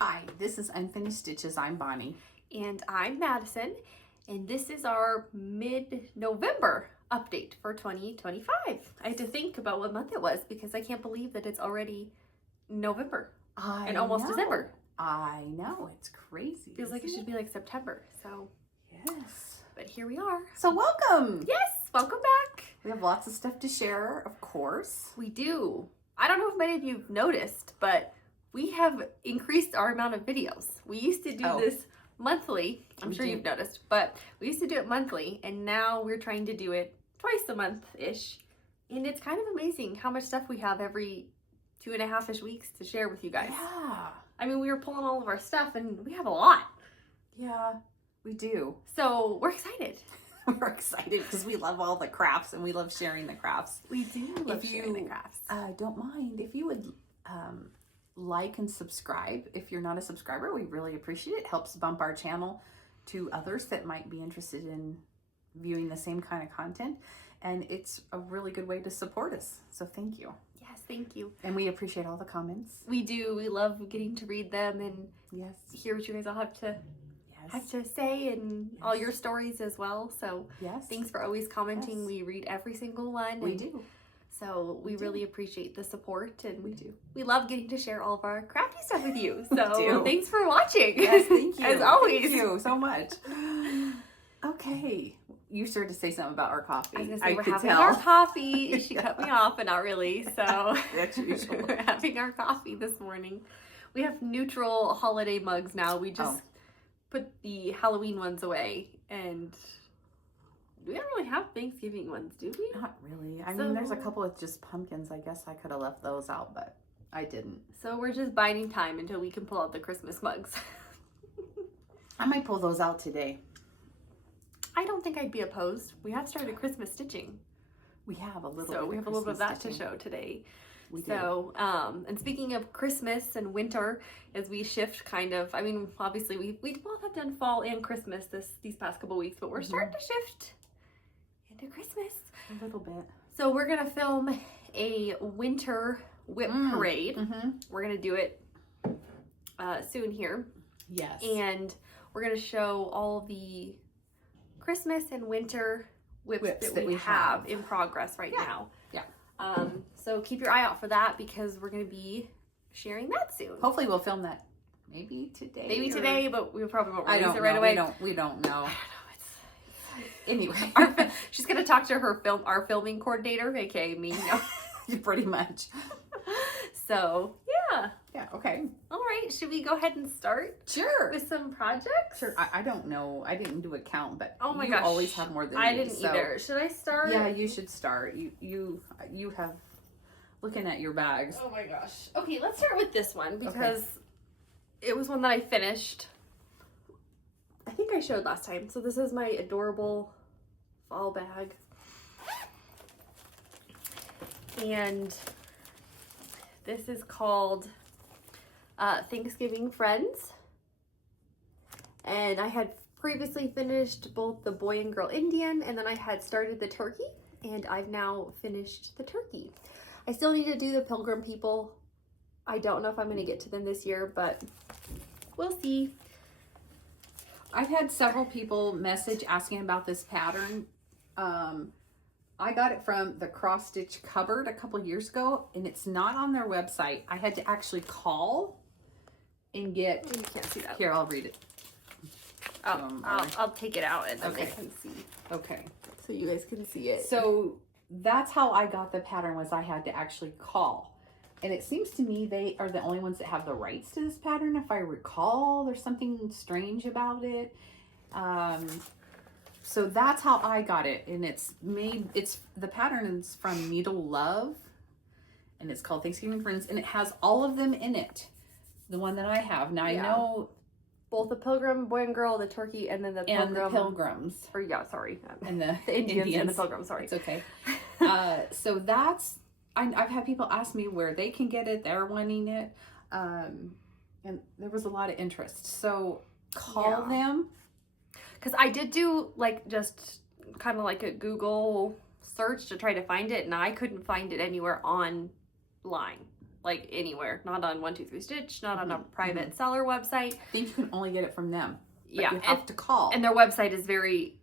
Hi, this is Unfinished Stitches. I'm Bonnie. And I'm Madison, and this is our mid-November update for 2025. I had to think about what month it was because I can't believe that it's already November and almost December. I know, it's crazy. Feels like it should be like September, so. Yes. But here we are. So welcome. Yes, welcome back. We have lots of stuff to share, of course. We do. I don't know if many of you have noticed, but we have increased our amount of videos. We used to do this monthly. I'm sure you've noticed, but we used to do it monthly, and now we're trying to do it twice a month-ish. And it's kind of amazing how much stuff we have every 2.5-ish weeks to share with you guys. Yeah. I mean, we were pulling all of our stuff, and we have a lot. Yeah, we do. So we're excited. We're excited because we love all the crafts, and we love sharing the crafts. We do love sharing the crafts. Don't mind if you would like and subscribe. If you're not a subscriber, we really appreciate it. It helps bump our channel to others that might be interested in viewing the same kind of content, and it's a really good way to support us. So thank you. Yes, thank you. And we appreciate all the comments. We do. We love getting to read them and hear what you guys all have to say, and all your stories as well. So thanks for always commenting. We read every single one. We do. So we really appreciate the support, and we love getting to share all of our crafty stuff with you. So thanks for watching. Yes, thank you. As always. Thank you so much. Okay. You started to say something about our coffee. I was going to say, we're having our coffee. She cut me off, but not really. So that's usual. We're having our coffee this morning. We have neutral holiday mugs now. We just put the Halloween ones away, and we don't really have Thanksgiving ones, do we? Not really. I mean, there's a couple with just pumpkins. I guess I could have left those out, but I didn't. So we're just biding time until we can pull out the Christmas mugs. I might pull those out today. I don't think I'd be opposed. We have started Christmas stitching. We have a little So we have a little bit of that to show today. So, and speaking of Christmas and winter, as we shift kind of, I mean, obviously we both have done fall and Christmas these past couple weeks, but we're starting to shift into Christmas. A little bit. So we're going to film a winter whip parade. We're going to do it soon here. Yes. And we're going to show all the Christmas and winter whips that we have in progress right now. Yeah. So keep your eye out for that because we're going to be sharing that soon. Hopefully we'll film that maybe today. Maybe today, but we probably won't release it right away. We don't know. I don't know. Anyway, she's going to talk to our filming coordinator, aka me. Pretty much. So, yeah. Yeah, okay. All right, should we go ahead and start? Sure. With some projects? Sure. I don't know. I didn't do a count, but oh my you gosh. always have more than I me. didn't either. Should I start? Yeah, you should start. You have, looking at your bags. Oh my gosh. Okay, let's start with this one because it was one that I finished. I think I showed last time. So this is my adorable fall bag. And this is called Thanksgiving Friends. And I had previously finished both the boy and girl Indian, and then I had started the turkey, and I've now finished the turkey. I still need to do the pilgrim people. I don't know if I'm going to get to them this year, but we'll see. I've had several people message asking about this pattern. I got it from the Cross Stitch Cupboard a couple years ago, and it's not on their website. I had to actually call and get. You can't see that. Here, I'll read it. I'll take it out and then they can see. Okay. So you guys can see it. So that's how I got the pattern, was I had to actually call. And it seems to me they are the only ones that have the rights to this pattern, if I recall. There's something strange about it. So that's how I got it, and the pattern is from Needle Love, and it's called Thanksgiving Friends, and it has all of them in it. The one that I have now, I know both the pilgrim boy and girl, the turkey, and then the pilgrim, and the pilgrims, or sorry, and the Indians and the pilgrims. Sorry, it's okay. So that's I've had people ask me where they can get it. They're wanting it, and there was a lot of interest. So call them. Because I did do just kind of like a Google search to try to find it, and I couldn't find it anywhere online. like anywhere. Not on 123 Stitch, not on a private seller website. I think you can only get it from them. But Yeah, you have to call. And their website is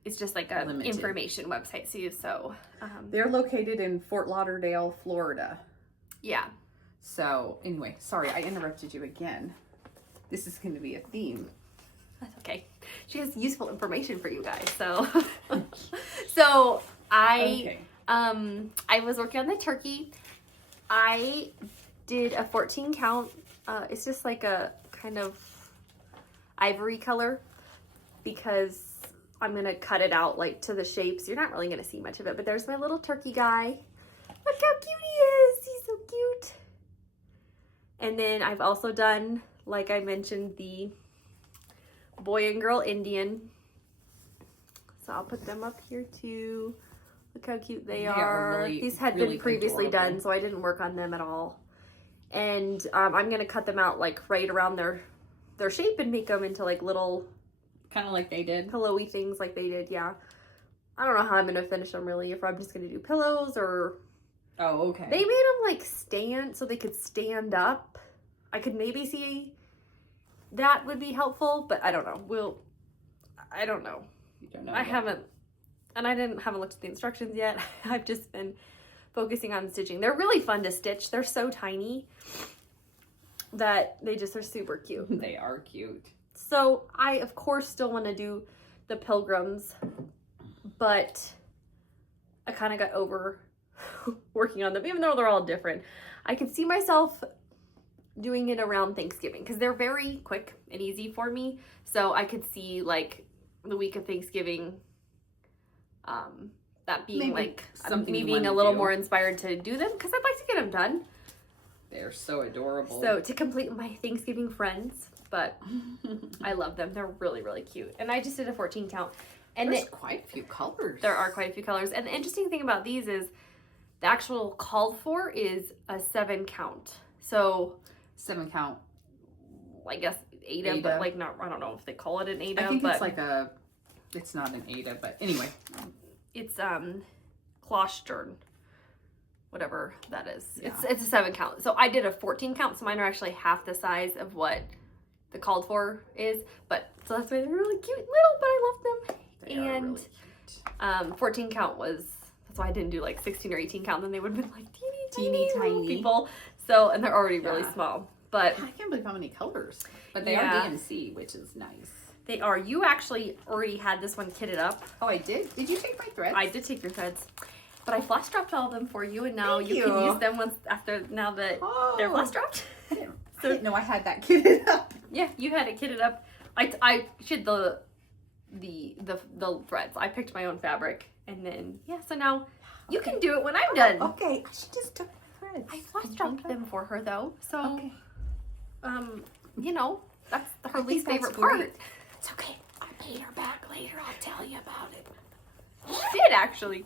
it's just like a limited information website. They're located in Fort Lauderdale, Florida. Yeah. So anyway, sorry, I interrupted you again. This is going to be a theme. That's okay. She has useful information for you guys. So, I was working on the turkey. I did a 14 count. It's just like a kind of ivory color because I'm going to cut it out like to the shapes. You're not really going to see much of it, but there's my little turkey guy. Look how cute he is. He's so cute. And then I've also done, like I mentioned, the boy and girl Indian. So I'll put them up here too. Look how cute they are. Really, these had really been previously adorable. done, so I didn't work on them at all. And I'm going to cut them out like right around their shape and make them into like little Kind of like they did. pillowy things like they did, yeah. I don't know how I'm going to finish them really, if I'm just going to do pillows or... Oh, okay. They made them like stand so they could stand up. I could maybe see that would be helpful, but I don't know. I don't know. You don't know I yet. haven't looked at the instructions yet. I've just been focusing on stitching. They're really fun to stitch. They're so tiny that they just are super cute. They are cute. So I, of course, still want to do the pilgrims, but I kind of got over working on them, even though they're all different. I can see myself doing it around Thanksgiving because they're very quick and easy for me. So I could see like the week of Thanksgiving, that being Maybe like something me you being wanna a little do. more inspired to do them because I'd like to get them done. They're so adorable. So to complete my Thanksgiving friends, but I love them. They're really, really cute. And I just did a 14 count. And there's quite a few colors. there are quite a few colors. And the interesting thing about these is the actual called for is a 7 count. So 7 count. I guess Ada, but like not, I don't know if they call it an Ada. I think but it's like it's not an Ada, but anyway. it's Klostern, whatever that is. Yeah. It's a 7 count. So I did a 14 count, so mine are actually half the size of what the called for is. But so that's why they're really cute little, but I love them. They are really cute. 14 count was, that's why I didn't do like 16 or 18 count, then they would have been like teeny Teeny little tiny. people. So, and they're already really Yeah. small. But I can't believe how many colors. But they Yeah. are DMC, which is nice. they are. You actually already had this one kitted up. Oh, I did? Did you take my threads? I did take your threads. But I flash dropped all of them for you, and now Thank you can you. use them now that they're flash dropped. I didn't know I had that kitted up. Yeah, you had it kitted up. I did the threads. I picked my own fabric, and then yeah. So now you can do it when I'm done. Okay, she just took my threads. I flash dropped them for her though, so Okay. you know that's her think least that's favorite great. part. It's okay. I'll pay her back later. I'll tell you about it. She did actually.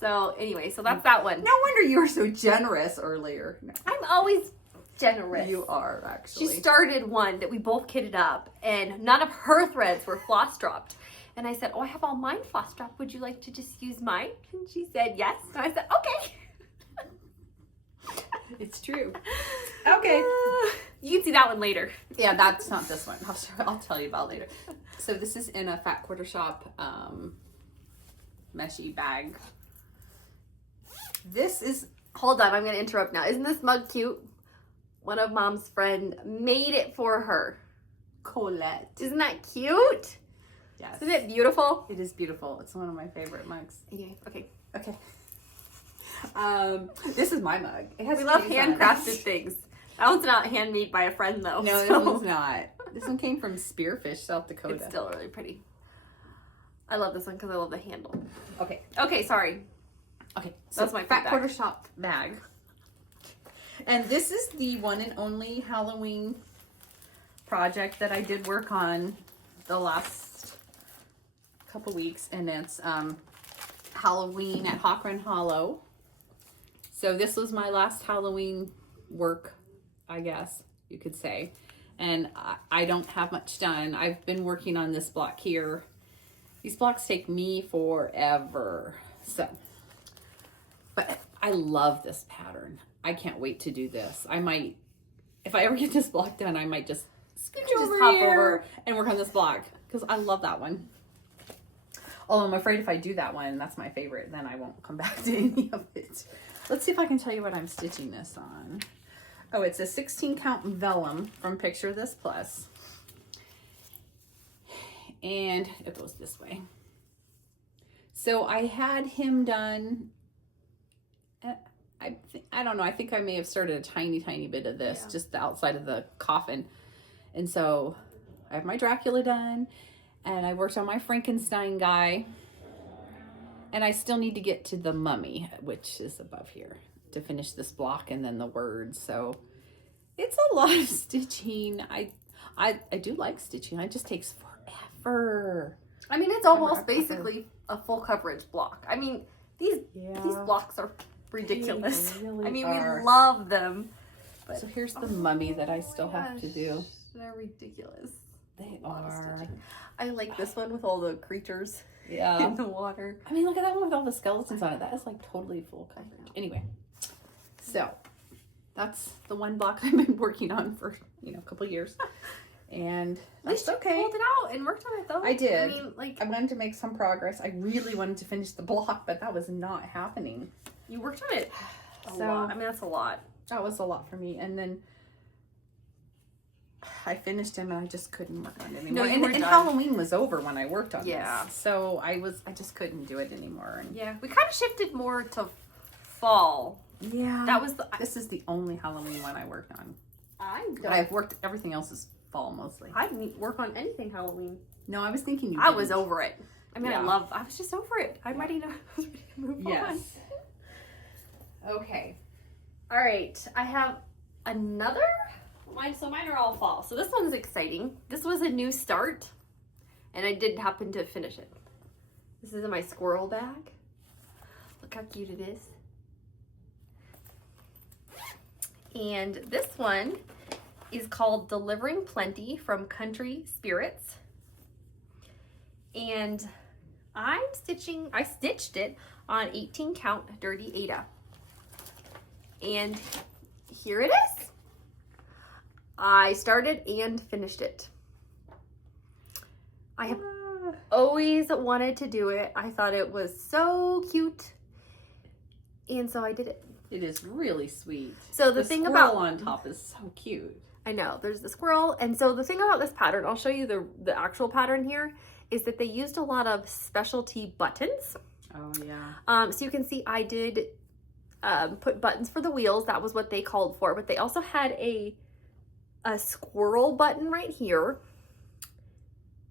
So anyway, so that's that one. No wonder you were so generous earlier. No, I'm always generous. you are, She actually. started one that we both kitted up, and none of her threads were floss dropped. And I said, "Oh, I have all mine floss dropped. Would you like to just use mine?" And she said, "Yes." And I said, "Okay." It's true. Okay. You can see that one later. Yeah, that's not this one. I'll tell you about later. So this is in a Fat Quarter Shop meshy bag. This is... Hold on, I'm going to interrupt now. Isn't this mug cute? One of Mom's friend made it for her. Colette. Isn't that cute? Yes. Isn't it beautiful? It is beautiful. It's one of my favorite mugs. Yeah. Okay. Okay. This is my mug. It has We love kitties on it. handcrafted things. That one's not handmade by a friend though. No, this so one's not. This one came from Spearfish, South Dakota. it's still really pretty. I love this one because I love the handle. Okay. Okay, sorry. Okay. That's my Fat feedback. Quarter Shop bag. And this is the one and only Halloween project that I did work on the last couple weeks, and it's Halloween at Hawk Run Hollow. So this was my last Halloween work, I guess you could say. And I don't have much done. I've been working on this block here. These blocks take me forever. So, but I love this pattern. I can't wait to do this. I might, if I ever get this block done, I might just hop over and work on this block because I love that one. Although I'm afraid if I do that one, that's my favorite, then I won't come back to any of it. Let's see if I can tell you what I'm stitching this on. Oh, it's a 16 count vellum from Picture This Plus. And it goes this way. So I had him done, I don't know, I think I may have started a tiny bit of this, just the outside of the coffin. And so I have my Dracula done, and I worked on my Frankenstein guy, and I still need to get to the mummy, which is above here, to finish this block and then the words. So it's a lot of stitching. I do like stitching. It just takes forever. I mean, it's almost basically a full coverage block. I mean, these blocks are ridiculous. Really I mean, are. we love them. But, so here's the mummy that I still have to do. They're ridiculous. They are. I like this one with all the creatures Yeah. in the water. I mean, look at that one with all the skeletons on it. That is like totally full coverage. Anyway, so that's the one block I've been working on for, a couple years. And that's okay. Pulled it out and worked on it though. I did. I mean, like, I wanted to make some progress. I really wanted to finish the block, but that was not happening. you worked on it a So- lot. I mean, that's a lot. That was a lot for me. And then I finished him and I just couldn't work on it anymore. No, you were and done. Halloween was over when I worked on Yeah. this. So I just couldn't do it anymore. And Yeah, we kind of shifted more to fall. yeah. That was the. This is the only Halloween one I worked on. I I've worked, everything else is fall mostly. I didn't work on anything Halloween. No, I was thinking you I didn't. was over it. I mean, Yeah. I was just over it. I'm ready to, I was ready to move on. Yes. Okay. All right, I have another. So mine are all fall. So this one's exciting. This was a new start, and I did happen to finish it. This is in my squirrel bag. Look how cute it is. And this one is called Delivering Plenty from Country Spirits. And I stitched it on 18 count Dirty Ada. And here it is. I started and finished it. I have always wanted to do it. I thought it was so cute. And so I did it. It is really sweet. So the thing squirrel about on top is so cute. I know, there's the squirrel. And so the thing about this pattern, I'll show you the actual pattern here, is that they used a lot of specialty buttons. Oh yeah. So you can see I did put buttons for the wheels. That was what they called for. But they also had a squirrel button right here.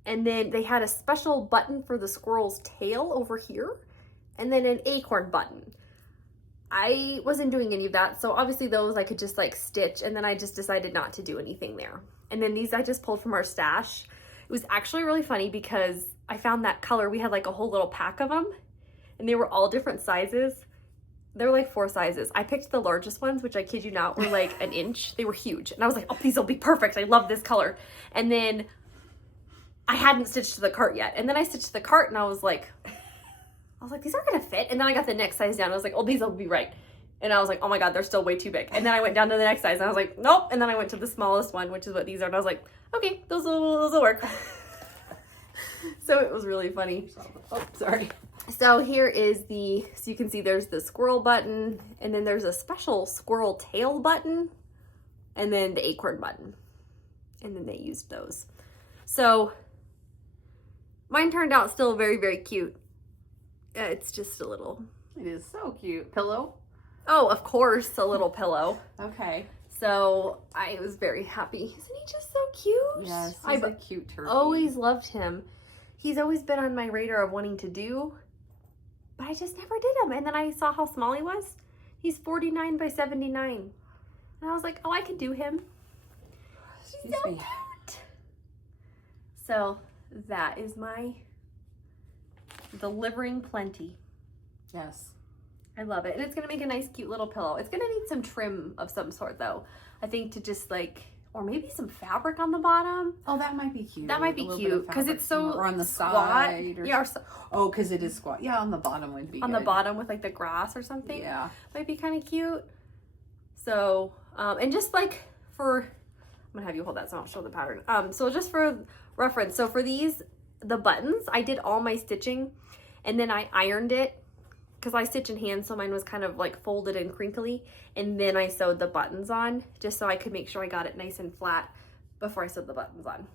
And then they had a special button for the squirrel's tail over here. And then an acorn button. I wasn't doing any of that. So obviously those I could just like stitch. And then I just decided not to do anything there. And then these I just pulled from our stash. It was actually really funny because I found that color. We had like a whole little pack of them. And they were all different sizes. There were like 4 sizes. I picked the largest ones, which I kid you not were like an inch. They were huge. And I was like, oh, these will be perfect. I love this color. And then I hadn't stitched to the cart yet. And then I stitched to the cart and I was like, these aren't gonna fit. And then I got the next size down. I was like, oh, these will be right. And I was like, oh my God, they're still way too big. And then I went down to the next size and I was like, nope. And then I went to the smallest one, which is what these are. And I was like, okay, those will work. So it was really funny. Oh, sorry. So here is so you can see there's the squirrel button, and then there's a special squirrel tail button, and then the acorn button. And then they used those. So mine turned out still very, very cute. It's just a little... It is so cute. Pillow? Oh, of course, a little pillow. Okay. So I was very happy. Isn't he just so cute? Yes, he's a cute turkey. Always loved him. He's always been on my radar of wanting to do, but I just never did him. And then I saw how small he was. He's 49 by 79. And I was like, oh, I could do him. He's so cute. So that is my Delivering Plenty. Yes. I love it. And it's going to make a nice, cute little pillow. It's going to need some trim of some sort, though. I think to just like, or maybe some fabric on the bottom. Oh, that might be cute. That might be cute because it's so or on the squat. side. Yeah, oh, because it is squat. Yeah, on the bottom would be on good. the bottom with like the grass or something. Yeah. Might be kind of cute. So, and just like for, I'm gonna have you hold that so I'll show the pattern. So just for reference, so for these, the buttons, I did all my stitching and then I ironed it because I stitch in hand, so mine was kind of like folded and crinkly, and then I sewed the buttons on just so I could make sure I got it nice and flat before I sewed the buttons on,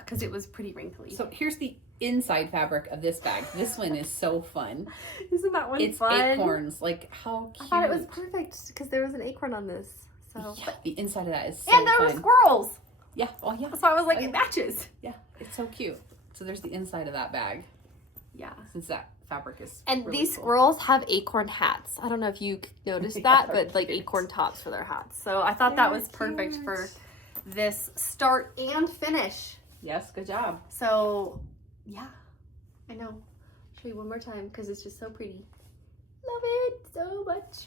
because it was pretty wrinkly. So here's the inside fabric of this bag. This one is so fun. Isn't that one it's fun? Acorns. Like, how cute. I thought it was perfect because there was an acorn on this. So yeah, the inside of that is so and there were fun. squirrels. Yeah. Oh yeah. So I was like, oh, it matches. Yeah, it's so cute. So there's the inside of that bag. Yeah. Since that fabric is and really these cool. squirrels have acorn hats. I don't know if you noticed that, but like acorn tops for their hats. So I thought that was perfect for this start and finish. Yes, good job. So yeah, I know. I'll show you one more time because it's just so pretty. Love it so much.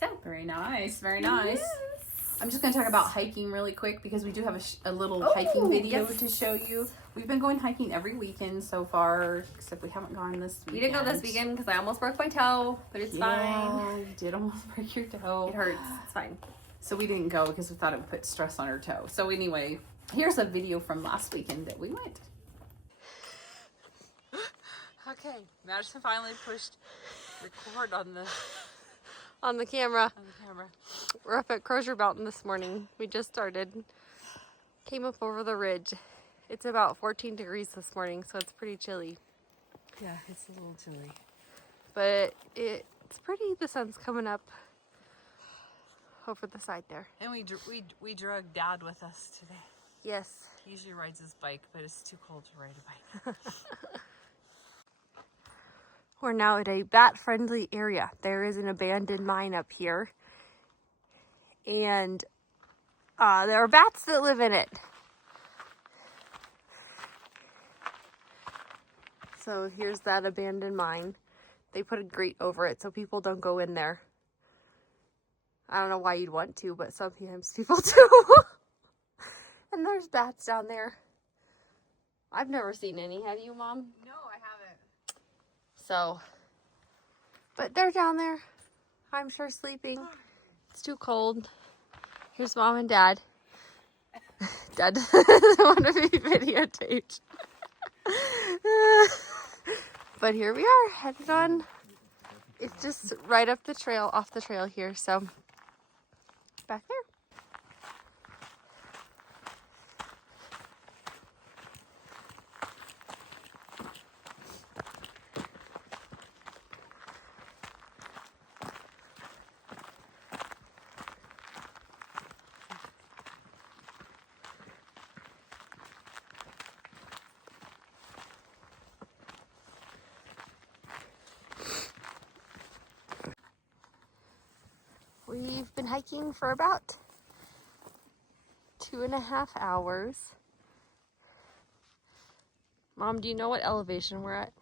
So Very nice, very nice. yes. I'm just going to talk about hiking really quick because we do have a little hiking video to show you. We've been going hiking every weekend so far, except we haven't gone this weekend. We didn't go this weekend because I almost broke my toe, but it's fine. You did almost break your toe. It hurts. It's fine. So we didn't go because we thought it would put stress on her toe. So anyway, here's a video from last weekend that we went. Okay, Madison finally pushed record on the camera. camera. We're up at Crozier Mountain this morning. We just started. Came up over the ridge. It's about 14 degrees this morning, so it's pretty chilly. Yeah, it's a little chilly. But it's pretty. The sun's coming up over the side there. And we drug Dad with us today. Yes. He usually rides his bike, but it's too cold to ride a bike. We're now at a bat-friendly area. There is an abandoned mine up here. And there are bats that live in it. So here's that abandoned mine. They put a grate over it so people don't go in there. I don't know why you'd want to, but sometimes people do. And there's bats down there. I've never seen any. Have you, Mom? No, I haven't. So, but they're down there. I'm sure sleeping. It's too cold. Here's Mom and Dad. Dad doesn't want to be videotaped. But here we are, headed on. It's just right up the trail, off the trail here. So, back there. We've been hiking for about 2.5 hours. Mom, do you know what elevation we're at?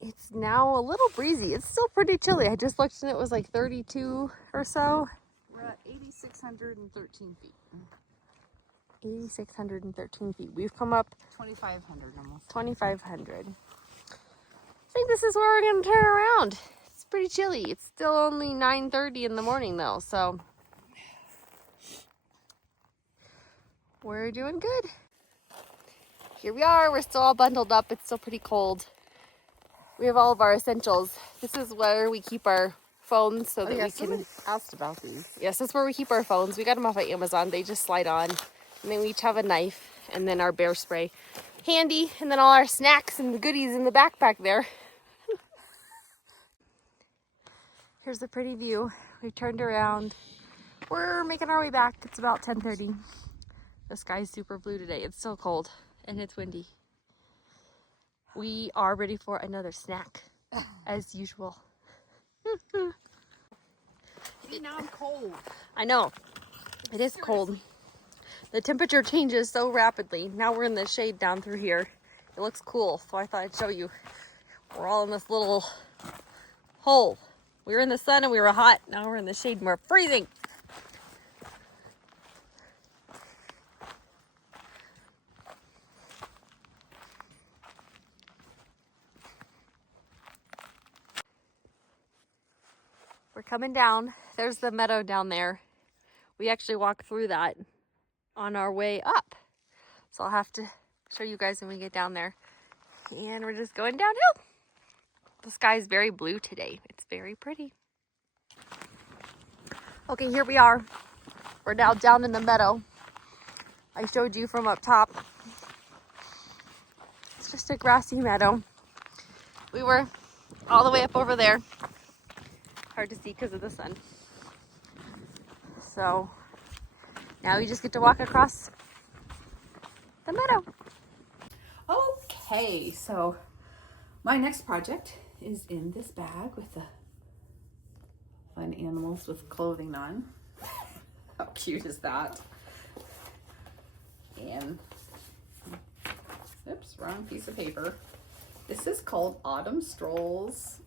It's now a little breezy. It's still pretty chilly. I just looked and it was like 32 or so. We're at 8,613 feet. 8,613 feet. We've come up 2,500 almost. 2,500. I think this is where we're going to turn around. It's pretty chilly. It's still only 9:30 in the morning though, so we're doing good. Here we are. We're still all bundled up. It's still pretty cold. We have all of our essentials. This is where we keep our phones so that we can... asked about these. Yes, that's where we keep our phones. We got them off of Amazon. They just slide on. And then we each have a knife and then our bear spray handy. And then all our snacks and the goodies in the backpack there. Here's the pretty view. We've turned around. We're making our way back. It's about 10:30. The sky's super blue today. It's still cold and it's windy. We are ready for another snack, as usual. Now I'm cold. I know. It is cold. The temperature changes so rapidly. Now we're in the shade down through here. It looks cool, so I thought I'd show you. We're all in this little hole. We were in the sun and we were hot. Now we're in the shade and we're freezing. We're coming down. There's the meadow down there. We actually walked through that on our way up. So I'll have to show you guys when we get down there. And we're just going downhill. The sky is very blue today. It's very pretty. Okay, here we are. We're now down in the meadow. I showed you from up top. It's just a grassy meadow. We were all the way up over there. Hard to see because of the sun. So now we just get to walk across the meadow. Okay, so my next project is in this bag with the fun animals with clothing on. How cute is that? And, oops, wrong piece of paper. This is called Autumn Strolls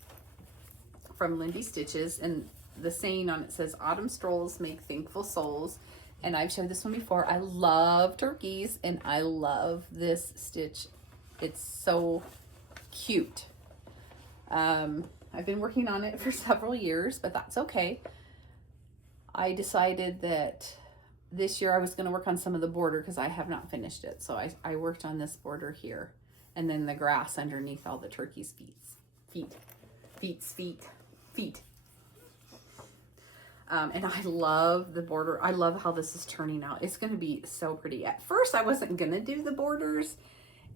from Lindy Stitches, and the saying on it says, "Autumn strolls make thankful souls." And I've showed this one before. I love turkeys, and I love this stitch. It's so cute. I've been working on it for several years, but that's okay. I decided that this year I was going to work on some of the border because I have not finished it. So I worked on this border here, and then the grass underneath all the turkeys' feet. And I love the border. I love how this is turning out. It's going to be so pretty. At first, I wasn't going to do the borders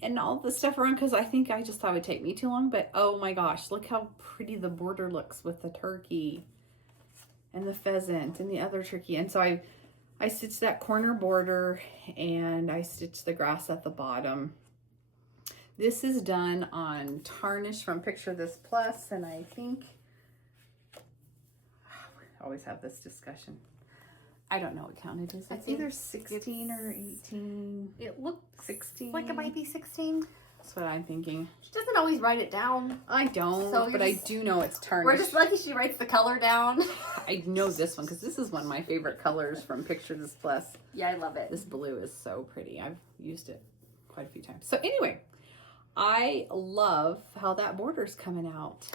and all the stuff around because I just thought it would take me too long. But oh my gosh, look how pretty the border looks with the turkey and the pheasant and the other turkey. And so I stitched that corner border and I stitched the grass at the bottom. This is done on tarnish from Picture This Plus, and I think we always have this discussion. I don't know what count it is. It's either 16 or 18. It looks 16. like it might be 16. That's what I'm thinking. She doesn't always write it down. I don't, So but I do know it's tarnished. We're just lucky she writes the color down. I know this one because this is one of my favorite colors from Picture This Plus. Yeah, I love it. This blue is so pretty. I've used it quite a few times. So anyway, I love how that border's coming out.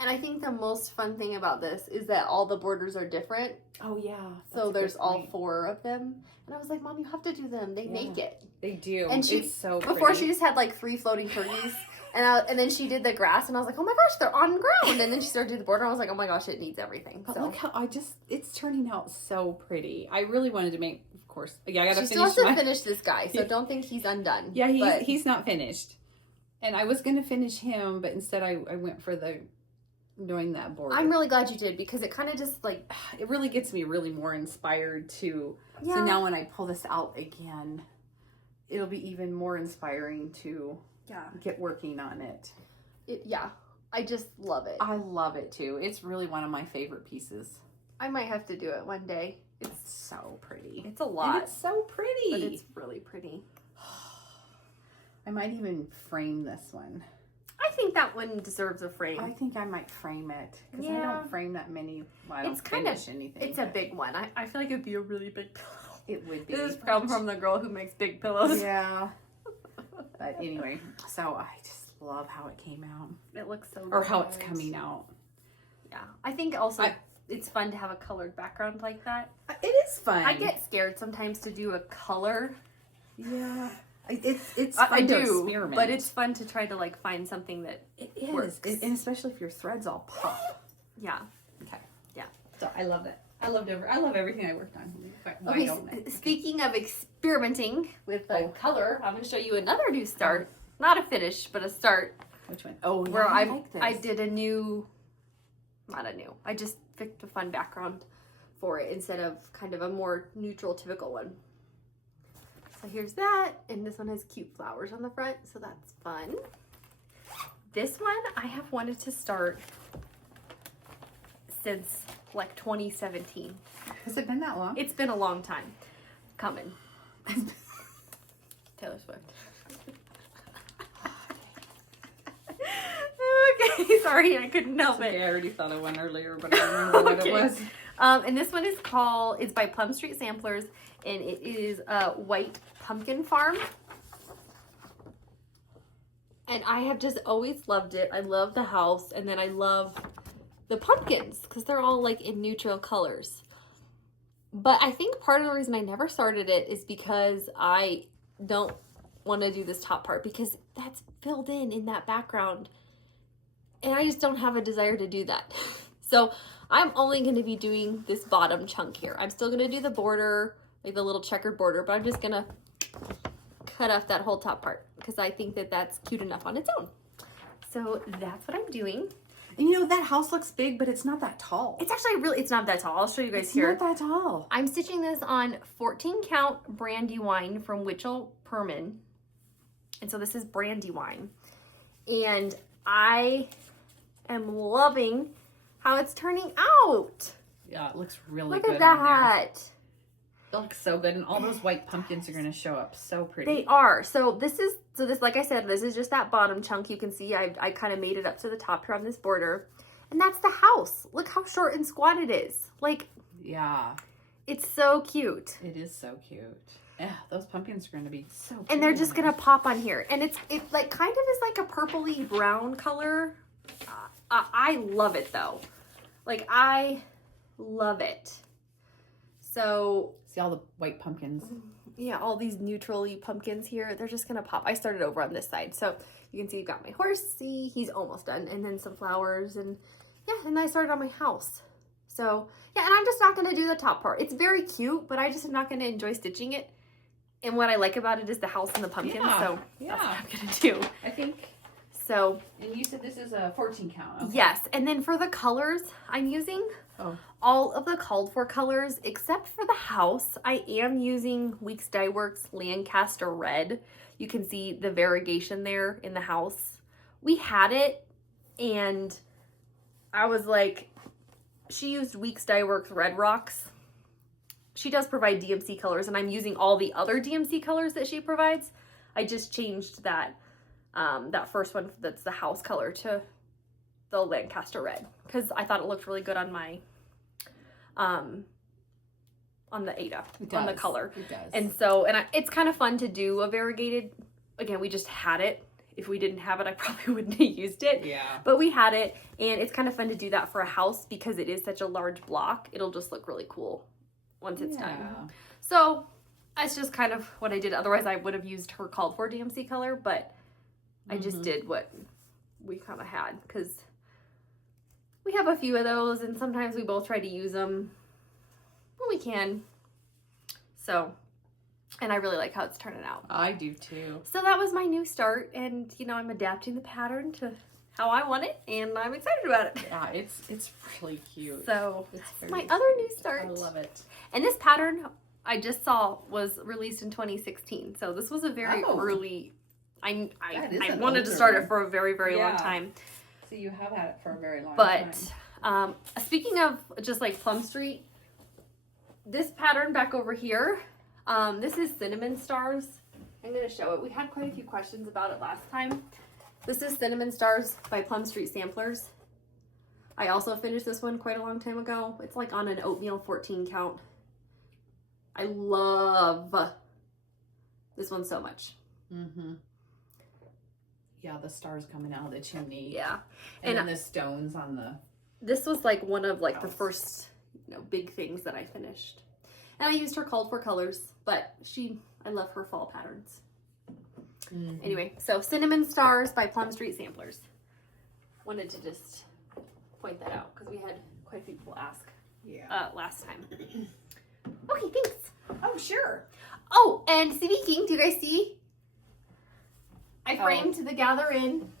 And I think the most fun thing about this is that all the borders are different. Oh yeah. So there's all 4 of them. And I was like, Mom, you have to do them. They make it. They do. And it's so pretty. Before she just had like 3 floating turkeys. And then she did the grass and I was like, oh my gosh, they're on ground. And then she started to do the border and I was like, oh my gosh, it needs everything. But so look how it's turning out so pretty. I really wanted to make, of course. Yeah, I gotta finish. She still has to finish this guy, so don't think he's undone. Yeah, he's not finished. And I was gonna finish him, but instead I went for doing that border. I'm really glad you did because it kind of just like it really gets me really more inspired to. Yeah. So now when I pull this out again, it'll be even more inspiring to get working on it. Yeah, I just love it. I love it too. It's really one of my favorite pieces. I might have to do it one day. It's so pretty. It's a lot. And it's so pretty. But it's really pretty. I might even frame this one. I think that one deserves a frame. I think I might frame it because I don't frame that many. Well, I don't finish anything. It's a big one. I feel like it'd be a really big pillow. It would be. This comes from the girl who makes big pillows. Yeah. But anyway, so I just love how it came out. It looks so good. Or how it's coming out. Yeah. I think also it's fun to have a colored background like that. It is fun. I get scared sometimes to do a color. Yeah. It's fun to experiment. But it's fun to try to like find something that works. And especially if your threads all pop. Yeah. Okay. Yeah. So I love it. I love everything I worked on. Okay, speaking of experimenting with color, I'm going to show you another new start. Not a finish, but a start. Which one? Oh, where I like this. I did I just picked a fun background for it instead of kind of a more neutral, typical one. So here's that, and this one has cute flowers on the front, so that's fun. This one I have wanted to start since like 2017. Has it been that long? It's been a long time coming. Taylor Swift. Okay, sorry, I couldn't help it. Okay, I already thought of one earlier, but I don't remember what it was. And this one is it's by Plum Street Samplers, and it is White Pumpkin Farm. And I have just always loved it. I love the house, and then I love the pumpkins because they're all like in neutral colors. But I think part of the reason I never started it is because I don't want to do this top part because that's filled in that background. And I just don't have a desire to do that. So I'm only going to be doing this bottom chunk here. I'm still going to do the border, like the little checkered border, but I'm just going to cut off that whole top part because I think that that's cute enough on its own. So that's what I'm doing. And you know, that house looks big, but it's not that tall. It's actually it's not that tall. I'll show you guys here. It's not that tall. I'm stitching this on 14 count Brandywine from Witchell Perman. And so this is Brandywine. And I am loving how it's turning out. Yeah, it looks really Look good. at that. It looks so good. And all those white pumpkins are going to show up so pretty. They are. So this, like I said, this is just that bottom chunk. You can see I kind of made it up to the top here on this border. And that's the house. Look how short and squat it is. Like, yeah. It's so cute. It is so cute. Yeah, those pumpkins are going to be so cute. And they're just going to pop on here. And it like kind of is like a purpley brown color. I love it though. Like, I love it. So see all the white pumpkins. Yeah, all these neutrally pumpkins here. They're just gonna pop. I started over on this side. So you can see you've got my horse. See, he's almost done. And then some flowers and yeah, and I started on my house. So yeah, and I'm just not gonna do the top part. It's very cute, but I just am not gonna enjoy stitching it. And what I like about it is the house and the pumpkins. Yeah, so that's what I'm gonna do. I think so. And you said this is a 14 count. Okay. Yes, and then for the colors I'm using all of the called for colors except for the house. I am using Weeks Dye Works Lancaster Red. You can see the variegation there in the house. We had it and I was like, she used Weeks Dye Works Red Rocks. She does provide DMC colors and I'm using all the other DMC colors that she provides. I just changed that that first one that's the house color to the Lancaster Red because I thought it looked really good on my on the Ada, on the color. It does. And so, it's kind of fun to do a variegated. Again, we just had it. If we didn't have it, I probably wouldn't have used it. Yeah. But we had it, and it's kind of fun to do that for a house because it is such a large block. It'll just look really cool once it's done. So that's just kind of what I did. Otherwise, I would have used her called for DMC color, but I just did what we kind of had because we have a few of those and sometimes we both try to use them when we can. So, and I really like how it's turning out. I do too. So that was my new start and, you know, I'm adapting the pattern to how I want it and I'm excited about it. Yeah, it's really cute. So that's my other new start. I love it. And this pattern I just saw was released in 2016. So this was a very early... I wanted to start it for a very, very long time. So you have had it for a very long time. But speaking of just like Plum Street, this pattern back over here, this is Cinnamon Stars. I'm going to show it. We had quite a few questions about it last time. This is Cinnamon Stars by Plum Street Samplers. I also finished this one quite a long time ago. It's like on an oatmeal 14 count. I love this one so much. Mm-hmm. Yeah, the stars coming out of the chimney. Yeah. And then the stones on the... This was like one of like the first, you know, big things that I finished. And I used her called for colors, but I love her fall patterns. Mm-hmm. Anyway, so Cinnamon Stars by Plum Street Samplers. Wanted to just point that out because we had quite a few people ask last time. Okay, thanks. Oh, sure. Oh, and speaking, do you guys see? I framed the Gather In.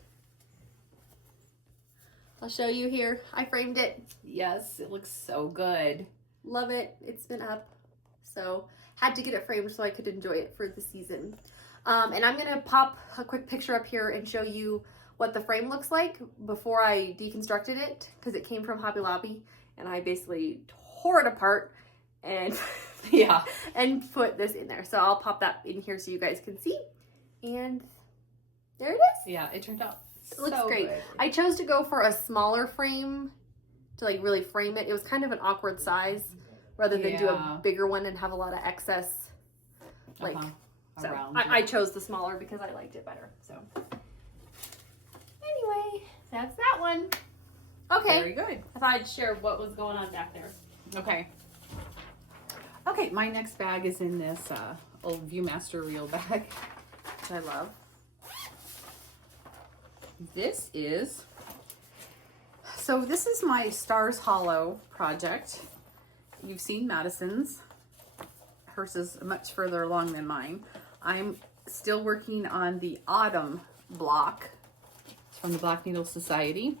I'll show you here. I framed it. Yes, it looks so good. Love it. It's been up. So had to get it framed so I could enjoy it for the season. And I'm going to pop a quick picture up here and show you what the frame looks like before I deconstructed it because it came from Hobby Lobby and I basically tore it apart and and put this in there. So I'll pop that in here so you guys can see. And there it is. Yeah, it turned out it looks great. Good. I chose to go for a smaller frame to like really frame it. It was kind of an awkward size rather than do a bigger one and have a lot of excess like so I chose the smaller because I liked it better. So anyway, that's that one. Okay. Very good. I thought I'd share what was going on back there. Okay. Okay, my next bag is in this old Viewmaster reel bag, which I love. This is my Stars Hollow project. You've seen Madison's. Hers is much further along than mine. I'm still working on the Autumn block from the Black Needle Society.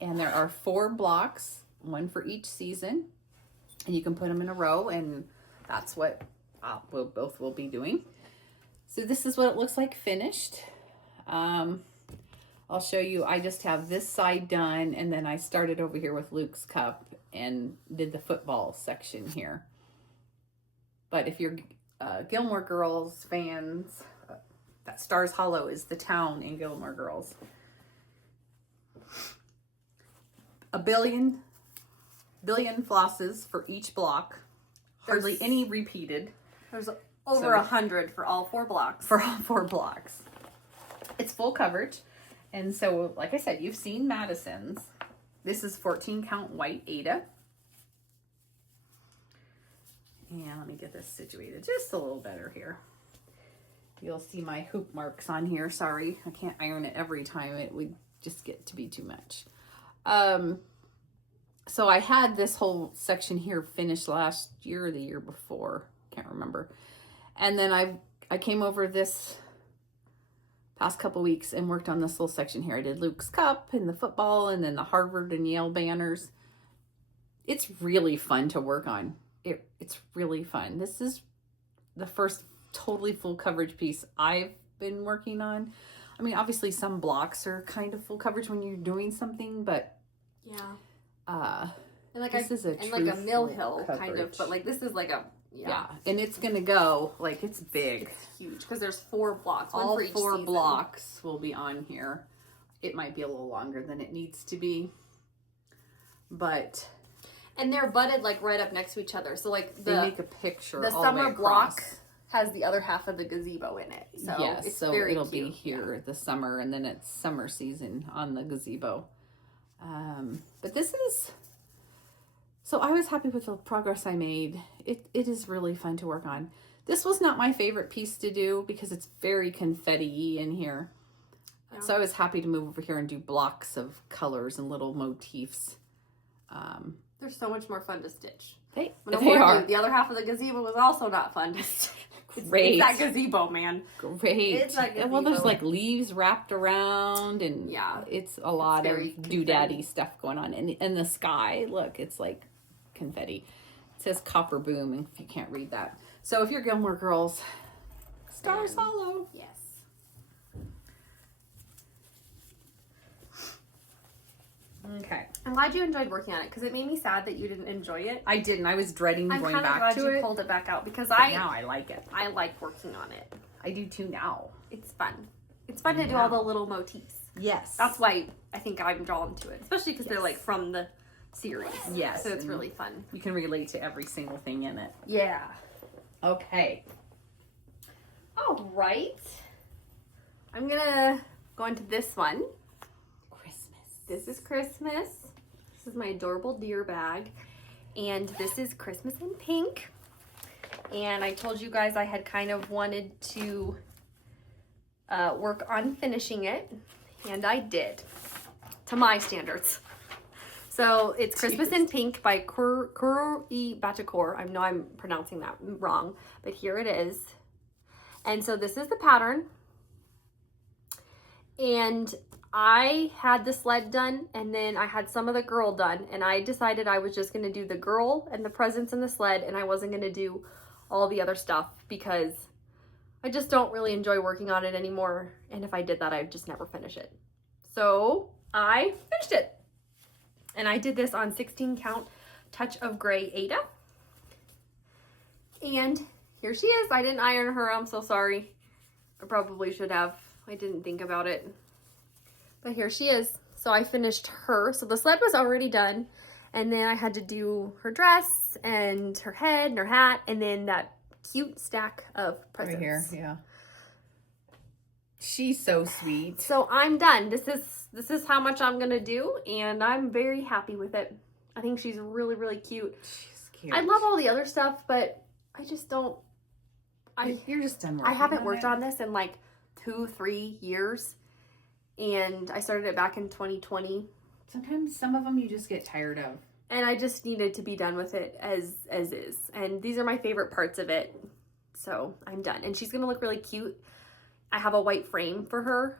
And there are 4 blocks, one for each season. And you can put them in a row, and that's what we'll both will be doing. So this is what it looks like finished. I'll show you. I just have this side done, and then I started over here with Luke's cup and did the football section here. But if you're Gilmore Girls fans, that Stars Hollow is the town in Gilmore Girls. A billion flosses for each block. Hardly any repeated. There's over 100 for all 4 blocks. For all 4 blocks. It's full coverage. And so, like I said, you've seen Madison's. This is 14 count white Ada. And let me get this situated just a little better here. You'll see my hoop marks on here. Sorry, I can't iron it every time. It would just get to be too much. So I had this whole section here finished last year or the year before. Can't remember. And then I came over this past couple weeks and worked on this little section here. I did Luke's cup and the football and then the Harvard and Yale banners. It's really fun to work on. It's really fun. This is the first totally full coverage piece I've been working on. I mean, obviously some blocks are kind of full coverage when you're doing something, but yeah. And like this is a mill hill kind of, but like this is like a yeah. And it's gonna go like it's big. It's huge because there's 4 blocks. All one for each 4 season. blocks will be on here. It might be a little longer than it needs to be, but and they're butted like right up next to each other. So like they make a picture. The all summer the way block across. has the other half of the gazebo in it. So yes, it's so very it'll cute. be here the summer, and then it's summer season on the gazebo. But this is. So I was happy with the progress I made. It is really fun to work on. This was not my favorite piece to do because it's very confetti-y in here. Yeah. So I was happy to move over here and do blocks of colors and little motifs. They're so much more fun to stitch. They are. The other half of the gazebo was also not fun to stitch. Great. It's that gazebo, man. Great. It's that gazebo. Well, there's like leaves wrapped around, and yeah, it's a lot of doodaddy stuff going on. And the sky, look, it's like confetti. It says Copper Boom, if you can't read that. So if you're Gilmore Girls, Stars Hollow. Yes. Okay. I'm glad you enjoyed working on it because it made me sad that you didn't enjoy it. I didn't. I was dreading going back to it. I'm kind of glad you pulled it back out because now I like it. I like working on it. I do too now. It's fun. It's fun to do all the little motifs. Yes. That's why I think I'm drawn to it, especially because they're like from the series. Yes. So it's really fun. You can relate to every single thing in it. Yeah. Okay. All right. I'm gonna go into this one. This is Christmas. This is my adorable deer bag. And this is Christmas in pink. And I told you guys I had kind of wanted to work on finishing it. And I did. To my standards. So it's Christmas in Pink by Kuro-e Batakor. I know I'm pronouncing that wrong. But here it is. And so this is the pattern. And I had the sled done, and then I had some of the girl done, and I decided I was just going to do the girl and the presents and the sled, and I wasn't going to do all the other stuff because I just don't really enjoy working on it anymore, and if I did that, I'd just never finish it. So I finished it, and I did this on 16 count Touch of Gray Ada, and here she is. I didn't iron her. I'm so sorry. I probably should have. I didn't think about it. But here she is. So I finished her. So the sled was already done. And then I had to do her dress and her head and her hat. And then that cute stack of presents. Right here, yeah. She's so sweet. So I'm done. This is how much I'm gonna do, and I'm very happy with it. I think she's really, really cute. She's cute. I love all the other stuff, but I just don't. You're just done I haven't worked on this in like 2-3 years, and I started it back in 2020. Sometimes some of them you just get tired of. And I just needed to be done with it as is. And these are my favorite parts of it. So I'm done. And she's gonna look really cute. I have a white frame for her.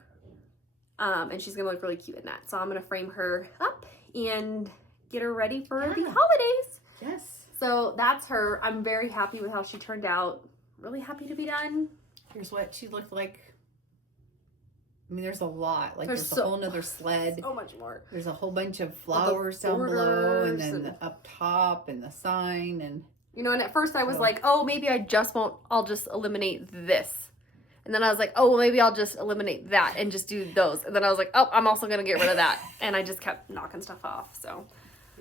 And she's gonna look really cute in that. So I'm gonna frame her up and get her ready for the holidays. Yes. So that's her. I'm very happy with how she turned out. Really happy to be done. Here's what she looked like. I mean, there's a lot. Like, there's a so, whole nother sled. So much more. There's a whole bunch of flowers down below, and then up top, and the sign, and... You know, and at first I was like, oh, maybe I'll just eliminate this. And then I was like, oh, well, maybe I'll just eliminate that and just do those. And then I was like, oh, I'm also going to get rid of that. And I just kept knocking stuff off, so...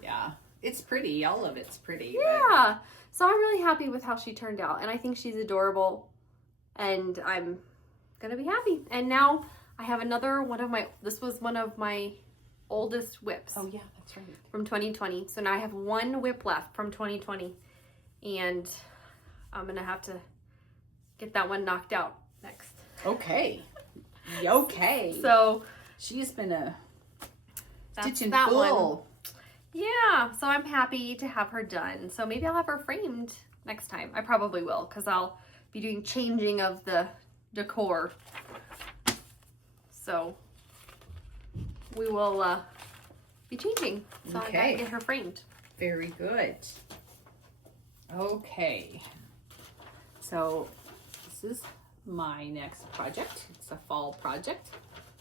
Yeah. It's pretty. All of it's pretty. Yeah. But... So I'm really happy with how she turned out. And I think she's adorable. And I'm going to be happy. And now... I have another this was one of my oldest whips. Oh yeah, that's right. From 2020. So now I have one whip left from 2020. And I'm going to have to get that one knocked out next. Okay. Okay. So she's been that's stitching that full. One. Yeah. So I'm happy to have her done. So maybe I'll have her framed next time. I probably will, because I'll be doing changing of the decor. So we will be changing. So I gotta get her framed. Very good. Okay. So this is my next project. It's a fall project.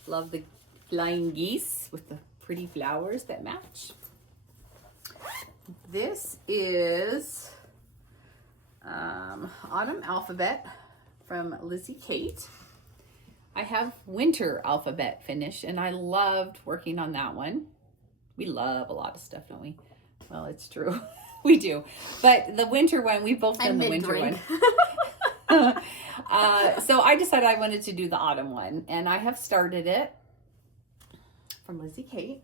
Love the flying geese with the pretty flowers that match. This is Autumn Alphabet from Lizzie Kate. I have Winter Alphabet finished, and I loved working on that one. We love a lot of stuff, don't we? Well, it's true. We do. But the winter one, we've both done the winter one. So I decided I wanted to do the autumn one, and I have started it from Lizzie Kate.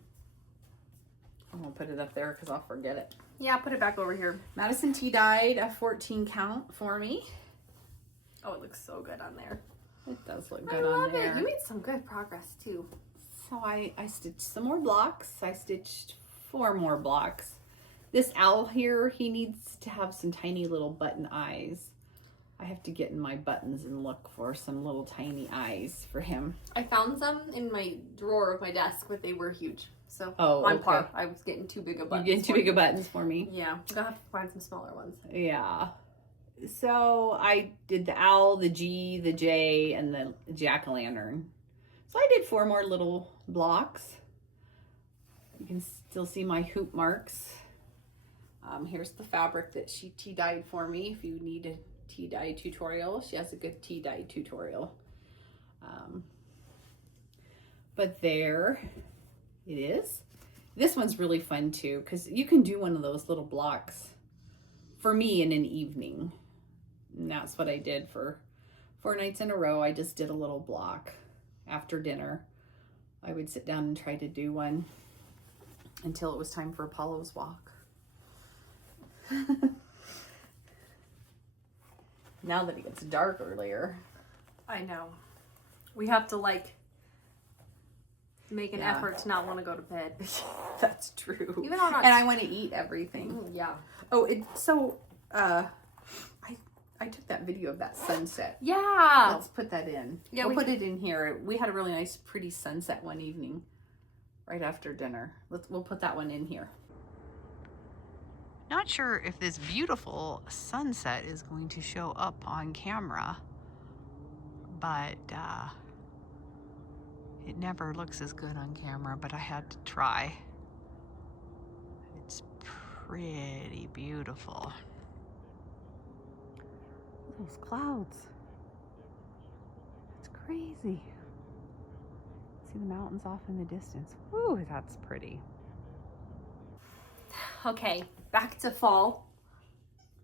I'm going to put it up there because I'll forget it. Yeah, put it back over here. Madison dyed a 14 count for me. Oh, it looks so good on there. It does look good on there. You made some good progress too. So I stitched some more blocks. I stitched 4 more blocks. This owl here, he needs to have some tiny little button eyes. I have to get in my buttons and look for some little tiny eyes for him. I found some in my drawer of my desk, but they were huge. So on par. I was getting too big of buttons. You're getting too big of buttons for me? Yeah. I'll have to find some smaller ones. Yeah. So I did the owl, the G, the J, and the jack-o'-lantern. So I did 4 more little blocks. You can still see my hoop marks. Here's the fabric that she tea-dyed for me. If you need a tea-dye tutorial, she has a good tea-dye tutorial. But there it is. This one's really fun too, because you can do one of those little blocks for me in an evening. And that's what I did for 4 nights in a row. I just did a little block after dinner. I would sit down and try to do one until it was time for Apollo's walk. Now that it gets dark earlier. I know. We have to make an effort to not want to go to bed. That's true. Even on and I want to eat everything. Yeah. Oh, I took that video of that sunset. Yeah. Let's put that in. Yeah, we'll put it in here. We had a really nice, pretty sunset one evening right after dinner. We'll put that one in here. Not sure if this beautiful sunset is going to show up on camera, but it never looks as good on camera, but I had to try. It's pretty beautiful. Those clouds. It's crazy. See the mountains off in the distance. Woo, that's pretty. Okay, back to fall.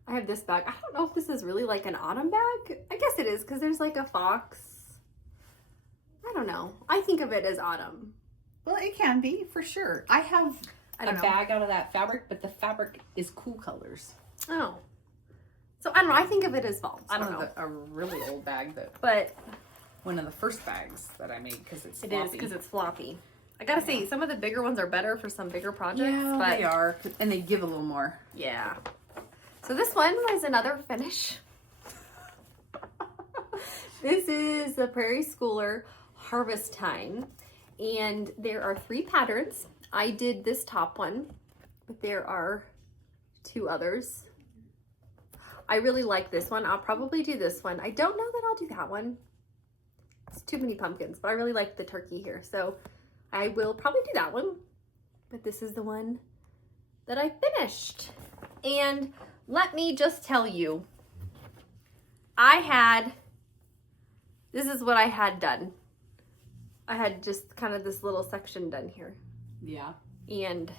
I have this bag. I don't know if this is really like an autumn bag. I guess it is, because there's like a fox I don't know. I think of it as autumn. Well, it can be for sure. I have a bag out of that fabric, but the fabric is cool colors. Oh. So I don't know. I think of it as fall. I don't know. A really old bag but one of the first bags that I made because it's floppy. floppy. It is because it's floppy. I gotta say, some of the bigger ones are better for some bigger projects. Yeah, but they are, and they give a little more. Yeah. So this one was another finish. This is the Prairie Schooler Harvest Time, and there are 3 patterns. I did this top one, but there are 2 others. I really like this one. I'll probably do this one. I don't know that I'll do that one. It's too many pumpkins, but I really like the turkey here, so I will probably do that one. But this is the one that I finished. And let me just tell you, this is what I had done. I had just kind of this little section done here. Yeah. And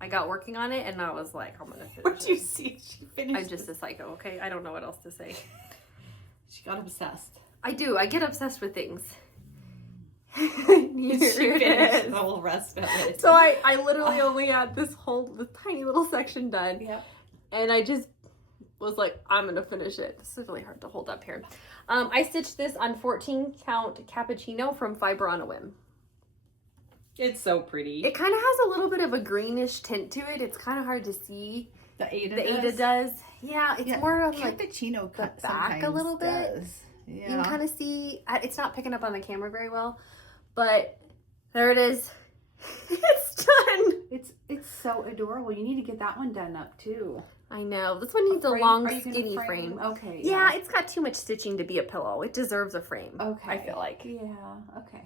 I got working on it, and I was like, I'm gonna finish What do you see? She finished. I'm just a psycho, okay? I don't know what else to say. She got obsessed. I do. I get obsessed with things. She finished the whole rest of it. So I literally only had this tiny little section done. Yeah. And I just was like, I'm gonna finish it. This is really hard to hold up here. I stitched this on 14 count cappuccino from Fiber on a Whim. It's so pretty. It kind of has a little bit of a greenish tint to it. It's kind of hard to see. The Ada does. Yeah, it's more of like cappuccino the back a little bit. Yeah. You can kind of see. It's not picking up on the camera very well, but there it is. It's done. It's so adorable. You need to get that one done up too. I know. This one needs a long, skinny frame. Okay. Yeah, it's got too much stitching to be a pillow. It deserves a frame. Okay. I feel like. Yeah. Okay.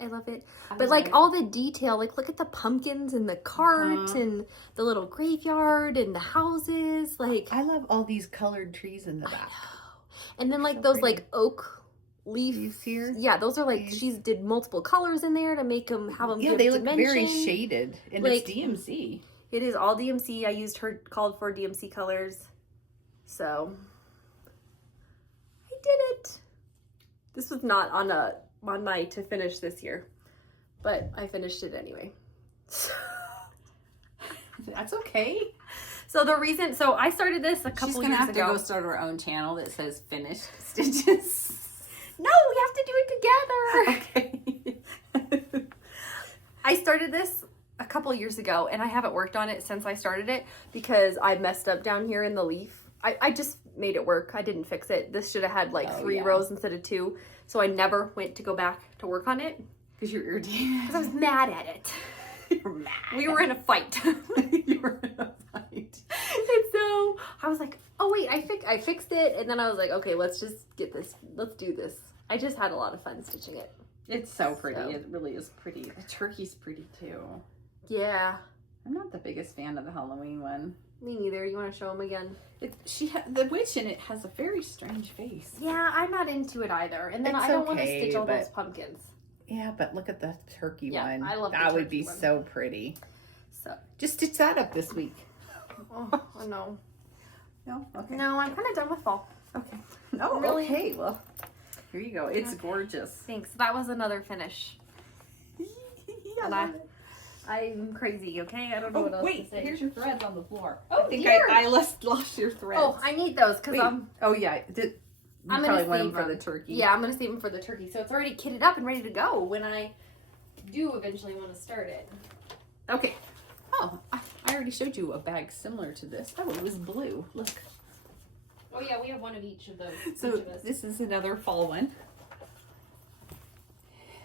I love it. But like all the detail, like look at the pumpkins and the cart and the little graveyard and the houses. Like I love all these colored trees in the back. I know. And then like those pretty. Like oak leaves here. Yeah, those are like she did multiple colors in there to make them have them. Yeah, give they look dimension. very shaded, and like, it's DMC. It is all DMC. I used her called for DMC colors, so I did it. This was not on my to finish this year, but I finished it anyway. That's okay. So I started this a couple years ago. She's gonna have to go start her own channel that says finished stitches. No, we have to do it together. Okay. I started this a couple years ago, and I haven't worked on it since I started it because I messed up down here in the leaf. I just made it work. I didn't fix it. This should have had like 3 rows instead of 2. So I never went to go back to work on it. Because you're irritated. Because I was mad at it. You're mad. We were in a fight. You were in a fight. And so I was like, oh wait, I fixed it. And then I was like, okay, let's just get this. Let's do this. I just had a lot of fun stitching it. It's so pretty. So. It really is pretty. The turkey's pretty too. Yeah. I'm not the biggest fan of the Halloween one. Me neither. You want to show them again? The witch in it has a very strange face. Yeah, I'm not into it either. And then I don't want to stitch all those pumpkins. Yeah, but look at the turkey one. I love that. Would be so pretty. So just stitch that up this week. Oh no. No? Okay. No, I'm kind of done with fall. Okay. Oh, really? Okay. Well, here you go. It's gorgeous. Thanks. That was another finish. And I'm crazy, okay? I don't know what else to say. Here's your threads on the floor. Oh, I think I lost your threads. Oh, I need those because Oh, yeah. I'm probably want them for the turkey. Yeah, I'm going to save them for the turkey. So it's already kitted up and ready to go when I do eventually want to start it. Okay. Oh, I already showed you a bag similar to this. Oh, it was blue. Look. Oh, yeah, we have one of each of those. So this is another fall one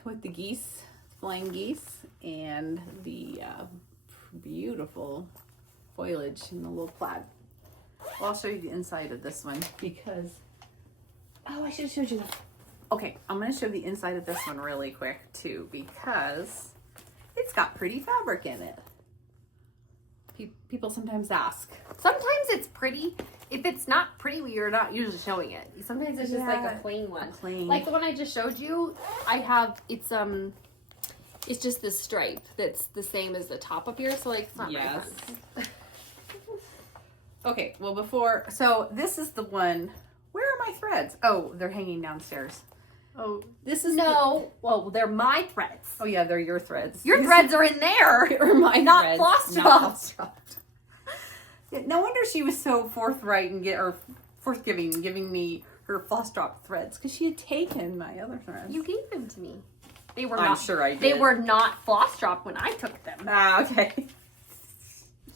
with the geese, flying geese, and the beautiful foliage and the little plaid. Well, I'll show you the inside of this one because, I should have showed you that. Okay, I'm going to show the inside of this one really quick too because it's got pretty fabric in it. People sometimes ask. Sometimes it's pretty. If it's not pretty, we are not usually showing it. Sometimes it's just like a plain one. Like the one I just showed you, it's just this stripe that's the same as the top up here, so like it's not very fun. Okay, well so this is the one. Where are my threads? Oh, they're hanging downstairs. Oh, This is well, they're my threads. Oh yeah, they're your threads. Your threads are in there. Or my not threads, Flosstube. not Flosstube. Yeah, no wonder she was so forthright and forthgiving, giving me her Flosstube threads because she had taken my other threads. You gave them to me. They were I'm not. sure I did. They were not Flosstube when I took them. Ah, okay.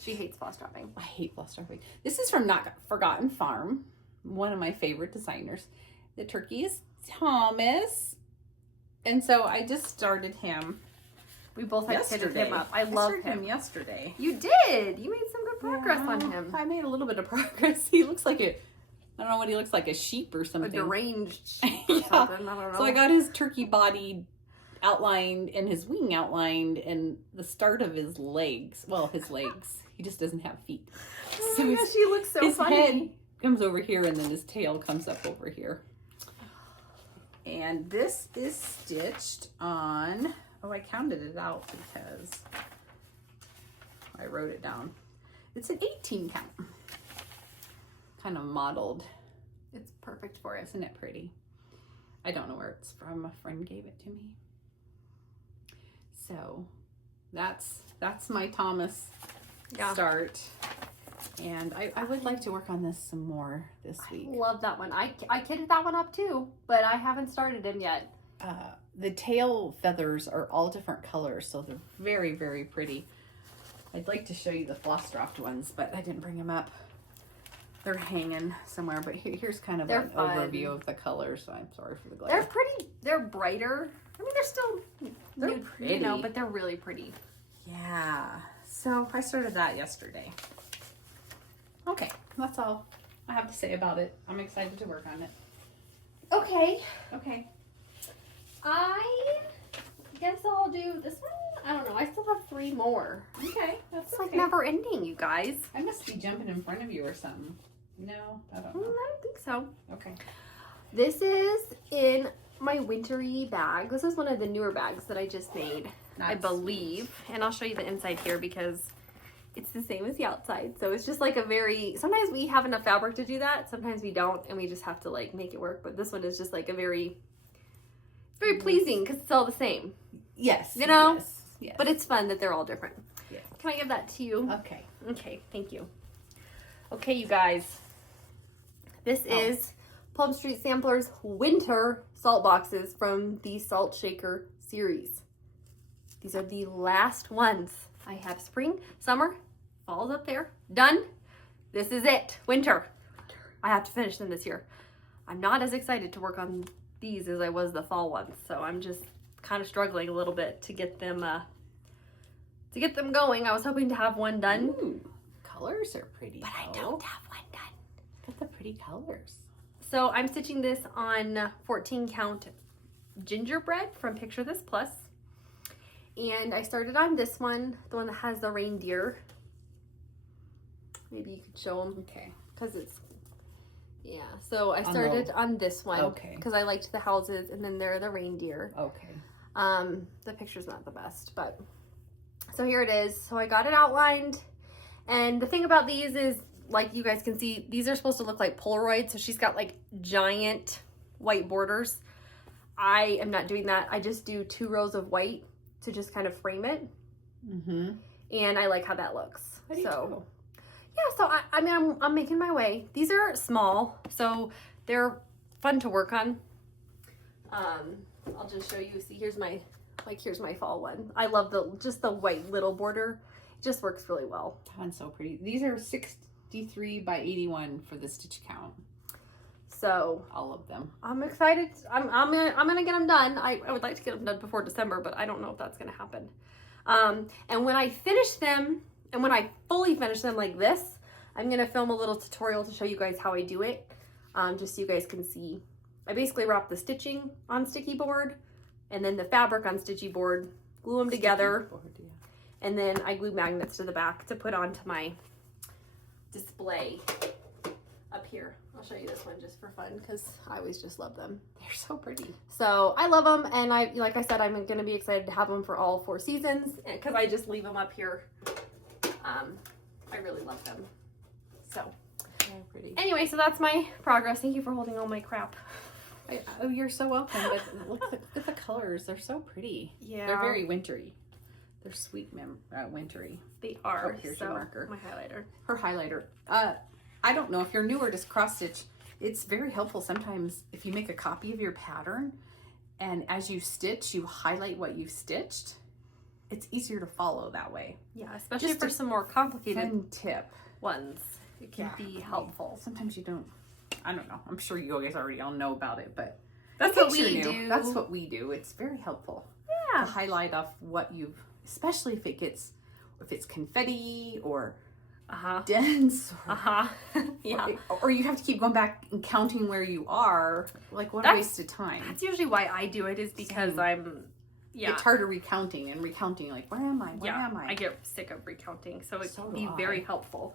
She hates Flosstubing. I hate Flosstubing. This is from Not Forgotten Farm, one of my favorite designers. The turkey is Thomas, and so I just started him. We both had kitted him up. I love him. Yesterday. You did. You made some good progress on him. I made a little bit of progress. He looks like I don't know what he looks like, a sheep or something. A deranged sheep or something. I don't know. So I got his turkey body outlined and his wing outlined and the start of his legs. Well, his legs. He just doesn't have feet. Oh my gosh, he looks so funny. His head comes over here and then his tail comes up over here. And this is stitched on, I counted it out because I wrote it down. It's an 18 count. Kind of modeled. It's perfect for it. Isn't it pretty? I don't know where it's from. A friend gave it to me. So that's my Thomas start. And I would like to work on this some more this week. I love that one. I kitted that one up too, but I haven't started him yet. The tail feathers are all different colors, so they're very, very pretty. I'd like to show you the Flosstube ones, but I didn't bring them up. They're hanging somewhere, but here's kind of an overview of the colors, so I'm sorry for the glare. They're pretty. They're brighter. I mean, they're still nude, pretty. you know, but they're really pretty. Yeah. So I started that yesterday. Okay, that's all I have to say about it. I'm excited to work on it. Okay. Okay. I guess I'll do this one. I don't know. I still have 3 more. Okay, that's It's like never ending, you guys. I must be jumping in front of you or something. No, I don't know. I don't think so. Okay. This is in my wintry bag. This is one of the newer bags that I just made, I believe. And I'll show you the inside here because it's the same as the outside. So it's just like sometimes we have enough fabric to do that. Sometimes we don't, and we just have to like make it work. But this one is just like very pleasing because it's all the same. Yes. You know? Yes. But it's fun that they're all different. Yes. Can I give that to you? Okay. Okay, thank you. Okay, you guys. This is Plum Street Samplers winter salt boxes from the Salt Shaker series. These are the last ones. I have spring, summer, fall's up there. Done. This is it. Winter. I have to finish them this year. I'm not as excited to work on these as I was the fall ones, so I'm just kind of struggling a little bit to get them going. I was hoping to have one done. Ooh, colors are pretty. But I don't have one done. Look at the pretty colors. So I'm stitching this on 14 count gingerbread from Picture This Plus. And I started on this one, the one that has the reindeer. Maybe you could show them. Okay. Because it's, yeah. So I started on this one. Okay. Because I liked the houses and then there are the reindeer. Okay. The picture's not the best, but. So here it is. So I got it outlined. And the thing about these is, like you guys can see, these are supposed to look like Polaroid. So she's got like giant white borders. I am not doing that. I just do 2 rows of white to just kind of frame it. Mm-hmm. And I like how that looks. So yeah, so I mean, I'm making my way. These are small, so they're fun to work on. I'll just show you. See, here's my fall one. I love just the white little border. It just works really well. That one's so pretty. These are 63 by 81 for the stitch count. So all of them. I'm excited. I'm gonna get them done. I would like to get them done before December, but I don't know if that's gonna happen. And when I finish them, and when I fully finish them like this, I'm gonna film a little tutorial to show you guys how I do it, just so you guys can see. I basically wrap the stitching on sticky board, and then the fabric on stitchy board, glue them together, and then I glue magnets to the back to put onto my display up here. I'll show you this one just for fun because I always just love them. They're so pretty. So I love them, and like I said, I'm going to be excited to have them for all 4 seasons because I just leave them up here. I really love them. So They're pretty. Anyway, so that's my progress. Thank you for holding all my crap. Oh, you're so welcome. But look at the colors. They're so pretty. Yeah. They're very wintry. They're sweet wintry. They are. Oh, here's your marker. My highlighter. Her highlighter. I don't know if you're newer to cross stitch. It's very helpful sometimes if you make a copy of your pattern and as you stitch, you highlight what you've stitched. It's easier to follow that way. Yeah, especially Just for some more complicated fun tip. ones. It can be helpful. Sometimes you don't. I don't know. I'm sure you guys already all know about it, but that's what we do. That's what we do. It's very helpful. Yeah. To highlight off what you've, especially if it's confetti or dense. Yeah. Or you have to keep going back and counting where you are. Like, what a waste of time. That's usually why I do it, is because it's harder recounting. Like, where am I? Where am I? I get sick of recounting, so it can be very helpful.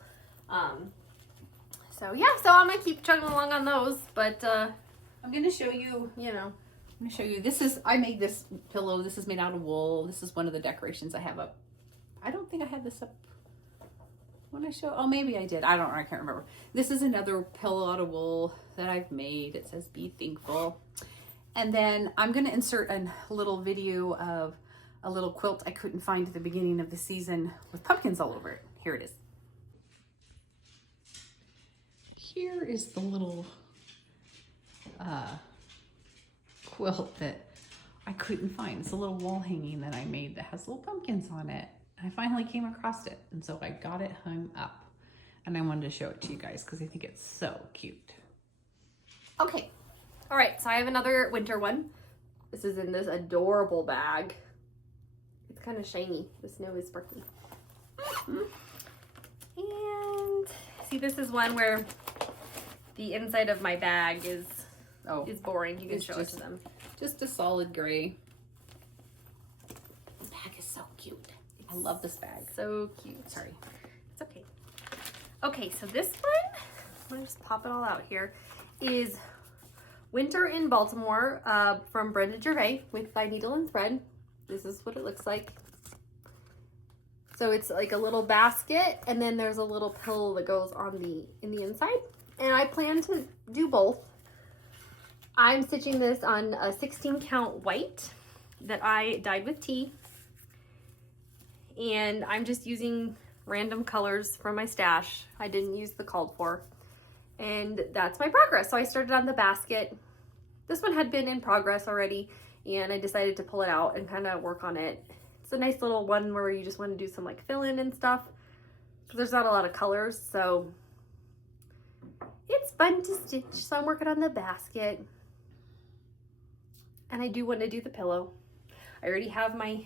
So I'm gonna keep chugging along on those, but I'm gonna show you. I'm gonna show you. I made this pillow. This is made out of wool. This is one of the decorations I have up. I don't think I had this up when I show. Oh, maybe I did. I don't know. I can't remember. This is another pillow out of wool that I've made. It says "Be Thankful." And then I'm going to insert a little video of a little quilt I couldn't find at the beginning of the season with pumpkins all over it. Here it is. Here is the little quilt that I couldn't find. It's a little wall hanging that I made that has little pumpkins on it. I finally came across it, and so I got it hung up. And I wanted to show it to you guys because I think it's so cute. Okay. All right, so I have another winter one. This is in this adorable bag. It's kind of shiny. The snow is sparkly. And see, this is one where the inside of my bag is boring. You can show it to them. Just a solid gray. The bag is so cute. I love this bag. So cute. Sorry. It's okay. Okay, so this one, I'm gonna just pop it all out here, is Winter in Baltimore from Brenda Gervais with By Needle and Thread. This is what it looks like. So it's like a little basket, and then there's a little pillow that goes on in the inside. And I plan to do both. I'm stitching this on a 16 count white that I dyed with tea. And I'm just using random colors from my stash. I didn't use the called for. And that's my progress. So I started on the basket. This one had been in progress already, and I decided to pull it out and kind of work on it. It's a nice little one where you just want to do some like fill in and stuff, because there's not a lot of colors, so it's fun to stitch. So I'm working on the basket, and I do want to do the pillow. I already have my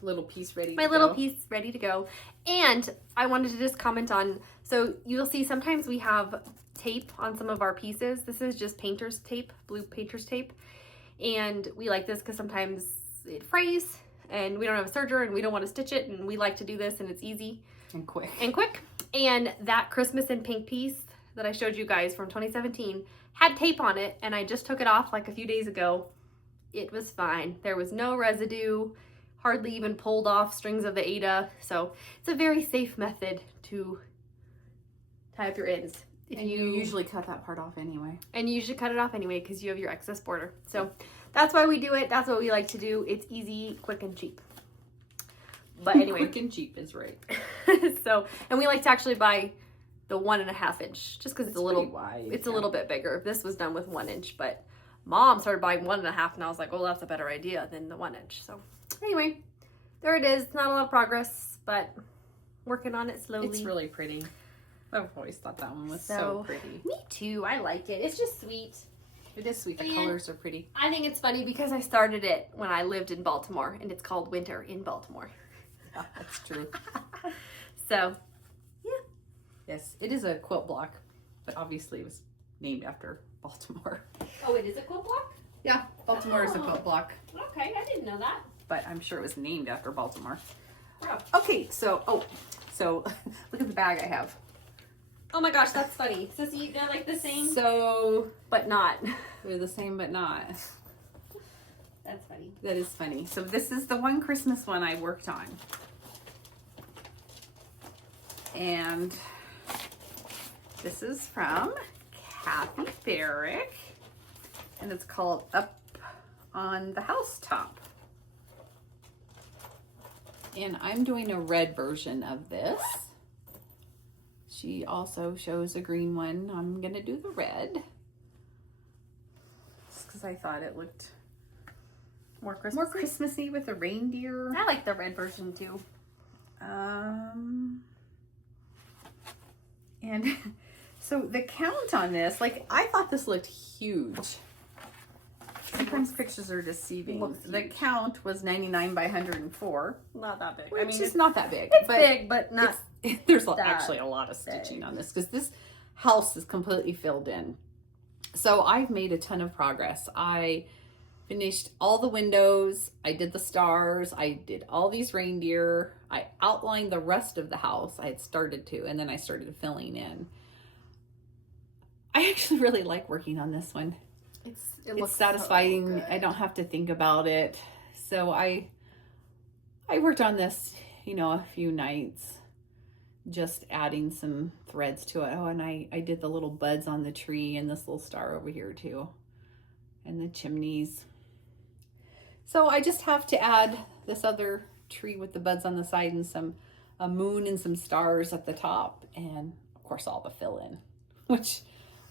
little piece ready to go. And I wanted to just comment on, so you'll see sometimes we have tape on some of our pieces. This is just painter's tape, blue painter's tape. And we like this because sometimes it frays and we don't have a serger and we don't want to stitch it, and we like to do this and it's easy. And quick. And that Christmas in Pink piece that I showed you guys from 2017 had tape on it, and I just took it off like a few days ago. It was fine. There was no residue, hardly even pulled off strings of the Ada. So it's a very safe method to tie up your ends. And you usually cut that part off anyway. And you usually cut it off anyway because you have your excess border. So that's why we do it. That's what we like to do. It's easy, quick, and cheap. But anyway. Quick and cheap is right. So, and we like to actually buy the 1.5 inch just because it's a little wide. It's a little bit bigger. This was done with 1 inch, but Mom started buying 1.5, and I was like, oh, that's a better idea than the 1 inch. So anyway, there it is. Not a lot of progress, but working on it slowly. It's really pretty. I've always thought that one was so pretty. Me too. I like it. It's just sweet. It is sweet. The colors are pretty. I think it's funny because I started it when I lived in Baltimore, and it's called Winter in Baltimore. Yeah, that's true. So, yeah. Yes, it is a quilt block, but obviously it was named after Baltimore. Oh, it is a quilt block? Yeah, Baltimore is a quilt block. Okay, I didn't know that. But I'm sure it was named after Baltimore. Oh. Okay, so look at the bag I have. Oh my gosh, that's funny. So see, they're like the same, but not. They're the same, but not. That's funny. That is funny. So this is the one Christmas one I worked on. And this is from Kathy Barrick, and it's called Up on the Housetop. And I'm doing a red version of this. She also shows a green one. I'm gonna do the red. Just because I thought it looked More Christmas. more Christmassy with a reindeer. I like the red version too. And so the count on this, like, I thought this looked huge. Sometimes pictures are deceiving. The count was 99 by 104. Not that big. Which is not that big. It's big, but not. There's actually a lot of stitching on this because this house is completely filled in. So I've made a ton of progress. I finished all the windows. I did the stars. I did all these reindeer. I outlined the rest of the house. I had started to, and then I started filling in. I actually really like working on this one. It's satisfying. So I don't have to think about it. So I worked on this, you know, a few nights, just adding some threads to it. Oh, and I did the little buds on the tree and this little star over here too, and the chimneys. So I just have to add this other tree with the buds on the side and a moon and some stars at the top, and of course all the fill in, which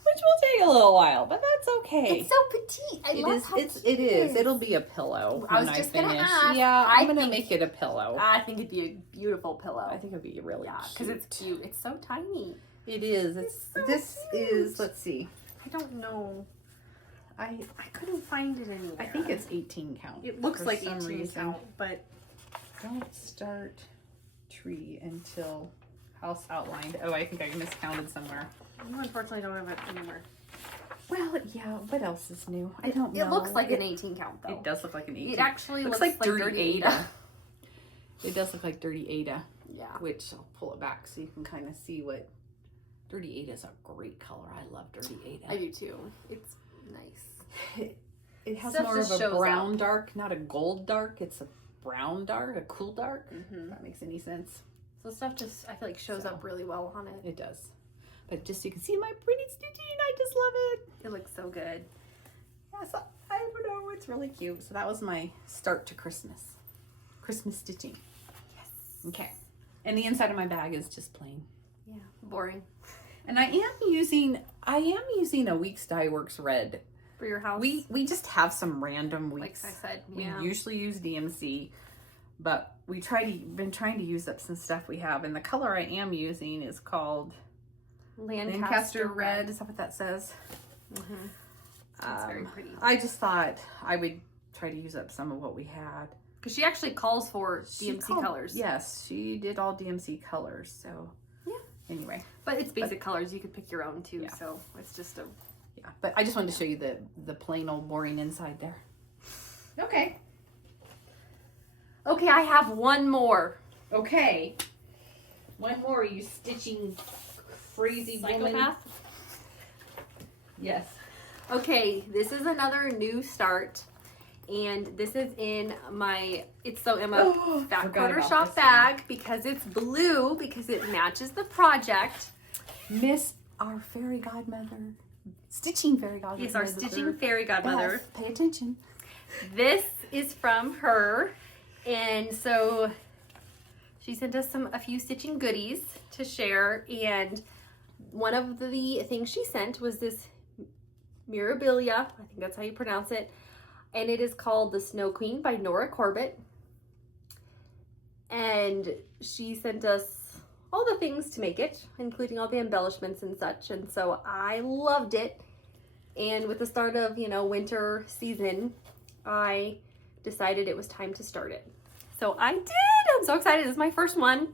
will take a little while, but that's okay. It's so petite. I love how it is. It'll be a pillow I was when just I finish. gonna ask. Yeah, I'm gonna make it a pillow. I think it'd be a beautiful pillow. I think it'd be really cute. Because it's cute. It's so tiny. It is. This is. Let's see. I don't know. I couldn't find it anywhere. I think it's 18 count. It looks like 18 count, but don't start tree until house outlined. Oh, I think I miscounted somewhere. You unfortunately don't have it anywhere. Well, yeah. What else is new? I don't know. It looks like an 18 count though. It does look like an 18. It actually looks like Dirty Ada. It does look like Dirty Ada. Yeah. Which I'll pull it back so you can kind of see what. Dirty Ada is a great color. I love Dirty Ada. I do too. It's nice. It has Stuff more of just a shows brown up. dark, not a gold dark. It's a brown dark, a cool dark. Mm-hmm. If that makes any sense. So stuff just, I feel like, shows up really well on it. It does. But just so you can see my pretty stitching, I just love it. It looks so good. Yeah, so I don't know, it's really cute. So that was my start to Christmas. Christmas stitching. Yes. Okay. And the inside of my bag is just plain. Yeah. Boring. And I am using a Weeks Dye Works red. For your house? We just have some random weeks. Like I said, We yeah. usually use DMC, but been trying to use up some stuff we have. And the color I am using is called Lancaster Red. Is that what that says? Mm-hmm. It's very pretty. I just thought I would try to use up some of what we had. Because she actually calls for DMC colors. Yes, she did all DMC colors. So yeah. Anyway, but it's basic colors. You could pick your own too. Yeah. So it's just a. Yeah, but I just wanted to show you the plain old boring inside there. Okay. Okay, I have one more. Okay. One more. Are you stitching crazy woman? Psychopath? Yes. Okay, this is another new start. And this is in my It's So Emma Fat Quarter Shop bag because it's blue, because it matches the project. Miss our fairy godmother. Stitching fairy godmother. Yes, our stitching fairy godmother. Yes, pay attention. This is from her. And so she sent us a few stitching goodies to share. And one of the things she sent was this Mirabilia. I think that's how you pronounce it. And it is called The Snow Queen by Nora Corbett. And she sent us all the things to make it, including all the embellishments and such. And so I loved it. And with the start of, winter season, I decided it was time to start it. So I did. I'm so excited. This is my first one.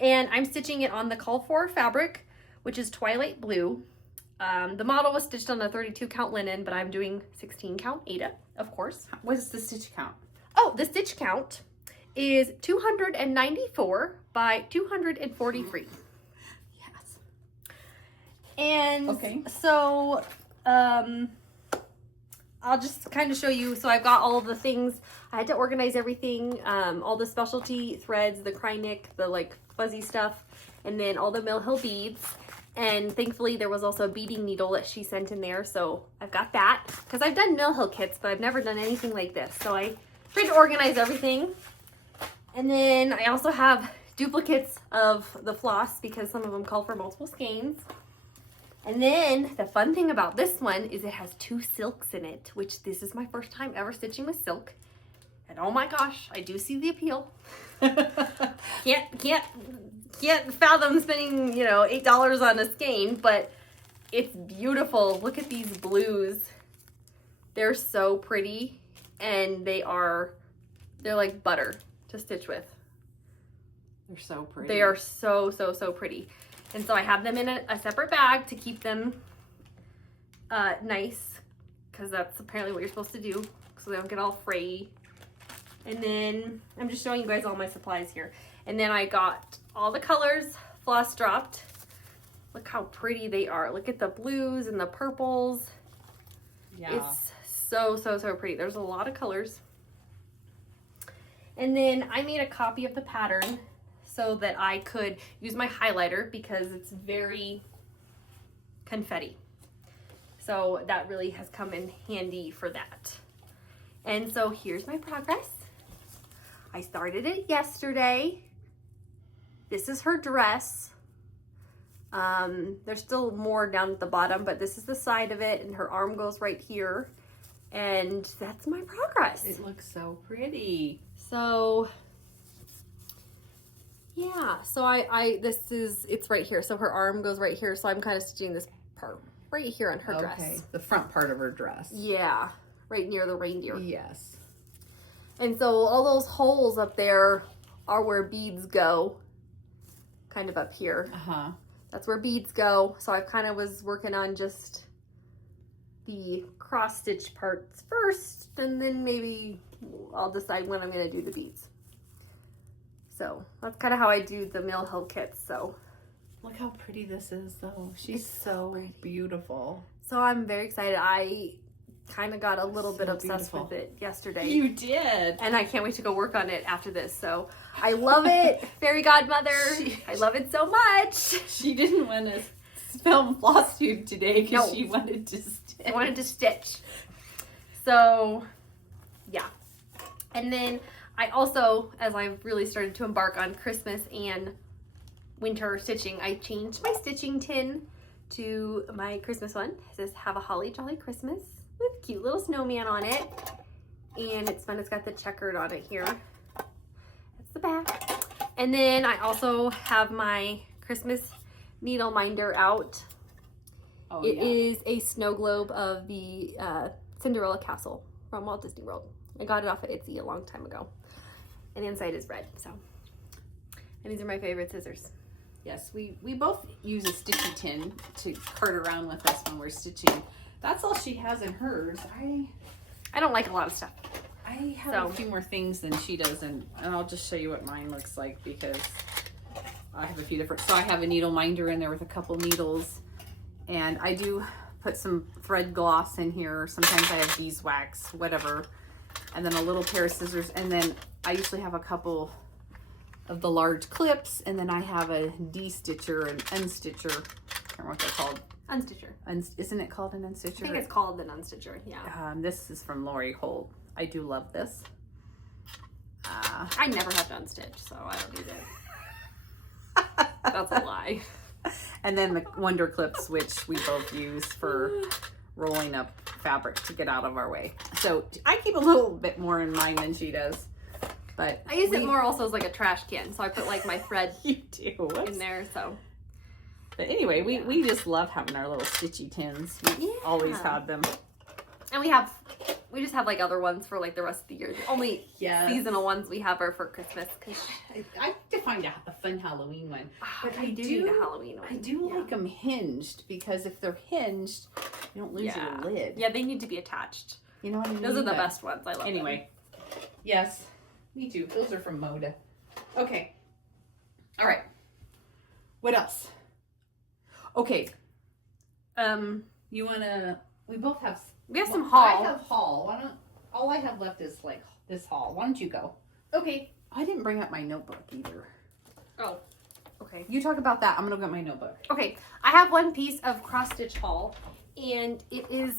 And I'm stitching it on the Call For fabric, which is Twilight Blue. The model was stitched on a 32 count linen, but I'm doing 16 count Ada, of course. What is the stitch count? Oh, the stitch count is 294 by 243. Yes. And okay. So, I'll just kind of show you. So I've got all of the things. I had to organize everything, all the specialty threads, the Krynic, the like fuzzy stuff, and then all the Mill Hill beads. And thankfully there was also a beading needle that she sent in there, so I've got that. Because I've done Mill Hill kits, but I've never done anything like this. So I tried to organize everything. And then I also have duplicates of the floss because some of them call for multiple skeins. And then the fun thing about this one is it has 2 silks in it, which this is my first time ever stitching with silk. And oh my gosh, I do see the appeal. Can't fathom spending, you know, $8 on a skein, but it's beautiful. Look at these blues. They're so pretty, and they're like butter to stitch with. They're so pretty. They are so pretty. And so I have them in a separate bag to keep them nice, because that's apparently what you're supposed to do, so they don't get all frayy. And then I'm just showing you guys all my supplies here. And then I got all the colors floss dropped. Look how pretty they are. Look at the blues and the purples. Yeah. It's so pretty. There's a lot of colors. And then I made a copy of the pattern so that I could use my highlighter because it's very confetti. So that really has come in handy for that. And so here's my progress. I started it yesterday. This is her dress. There's still more down at the bottom, but this is the side of it, and her arm goes right here. And that's my progress. It looks so pretty. So yeah, so it's right here. So her arm goes right here. So I'm kind of stitching this part right here on her dress. The front part of her dress. Yeah, right near the reindeer. Yes. And so all those holes up there are where beads go, kind of up here. Uh-huh. That's where beads go. So I kind of was working on just the cross stitch parts first, and then maybe I'll decide when I'm going to do the beads. So that's kind of how I do the Mill Hill kits. So look how pretty this is, though. She's so beautiful. So I'm very excited. I kind of got a little bit obsessed with it yesterday. You did. And I can't wait to go work on it after this. So I love it. Fairy godmother. I love it so much. She didn't want to film Flosstube today because she wanted to stitch. I wanted to stitch. So yeah. And then I also, as I've really started to embark on Christmas and winter stitching, I changed my stitching tin to my Christmas one. It says, "Have a holly jolly Christmas," with cute little snowman on it. And it's fun. It's got the checkered on it here. That's the back. And then I also have my Christmas needle minder out. Oh, It is a snow globe of the Cinderella Castle from Walt Disney World. I got it off of Etsy a long time ago. And the inside is red, so. And these are my favorite scissors. Yes, we both use a stitchy tin to cart around with us when we're stitching. That's all she has in hers. I don't like a lot of stuff. I have a few more things than she does, and I'll just show you what mine looks like because I have a few different. So I have a needle minder in there with a couple needles, and I do put some thread gloss in here. Sometimes I have beeswax, whatever, and then a little pair of scissors, and then I usually have a couple of the large clips, and then I have a de-stitcher and unstitcher. I don't know what they're called. Unstitcher. Isn't it called an unstitcher? I think it's called an unstitcher, yeah. This is from Lori Holt. I do love this. I never have to unstitch, so I don't need it. That's a lie. And then the Wonder Clips, which we both use for rolling up fabric to get out of our way. So I keep a little bit more in mine than she does. But I use it more also as like a trash can, so I put like my thread in there, so. But anyway, we just love having our little stitchy tins. We always had them. And we just have like other ones for like the rest of the year. The only seasonal ones we have are for Christmas. I have to find a fun Halloween one. But I do need a Halloween one. I do like them hinged because if they're hinged, you don't lose your lid. Yeah, they need to be attached. You know what I mean? Those are the best ones. I love them. Anyway, yes, me too. Those are from Moda. Okay. All right. What else? Okay. You wanna? We both have. We have some haul. I have haul. Why don't? All I have left is like this haul. Why don't you go? Okay. I didn't bring up my notebook either. Oh. Okay. You talk about that. I'm gonna go get my notebook. Okay. I have one piece of cross stitch haul, and it is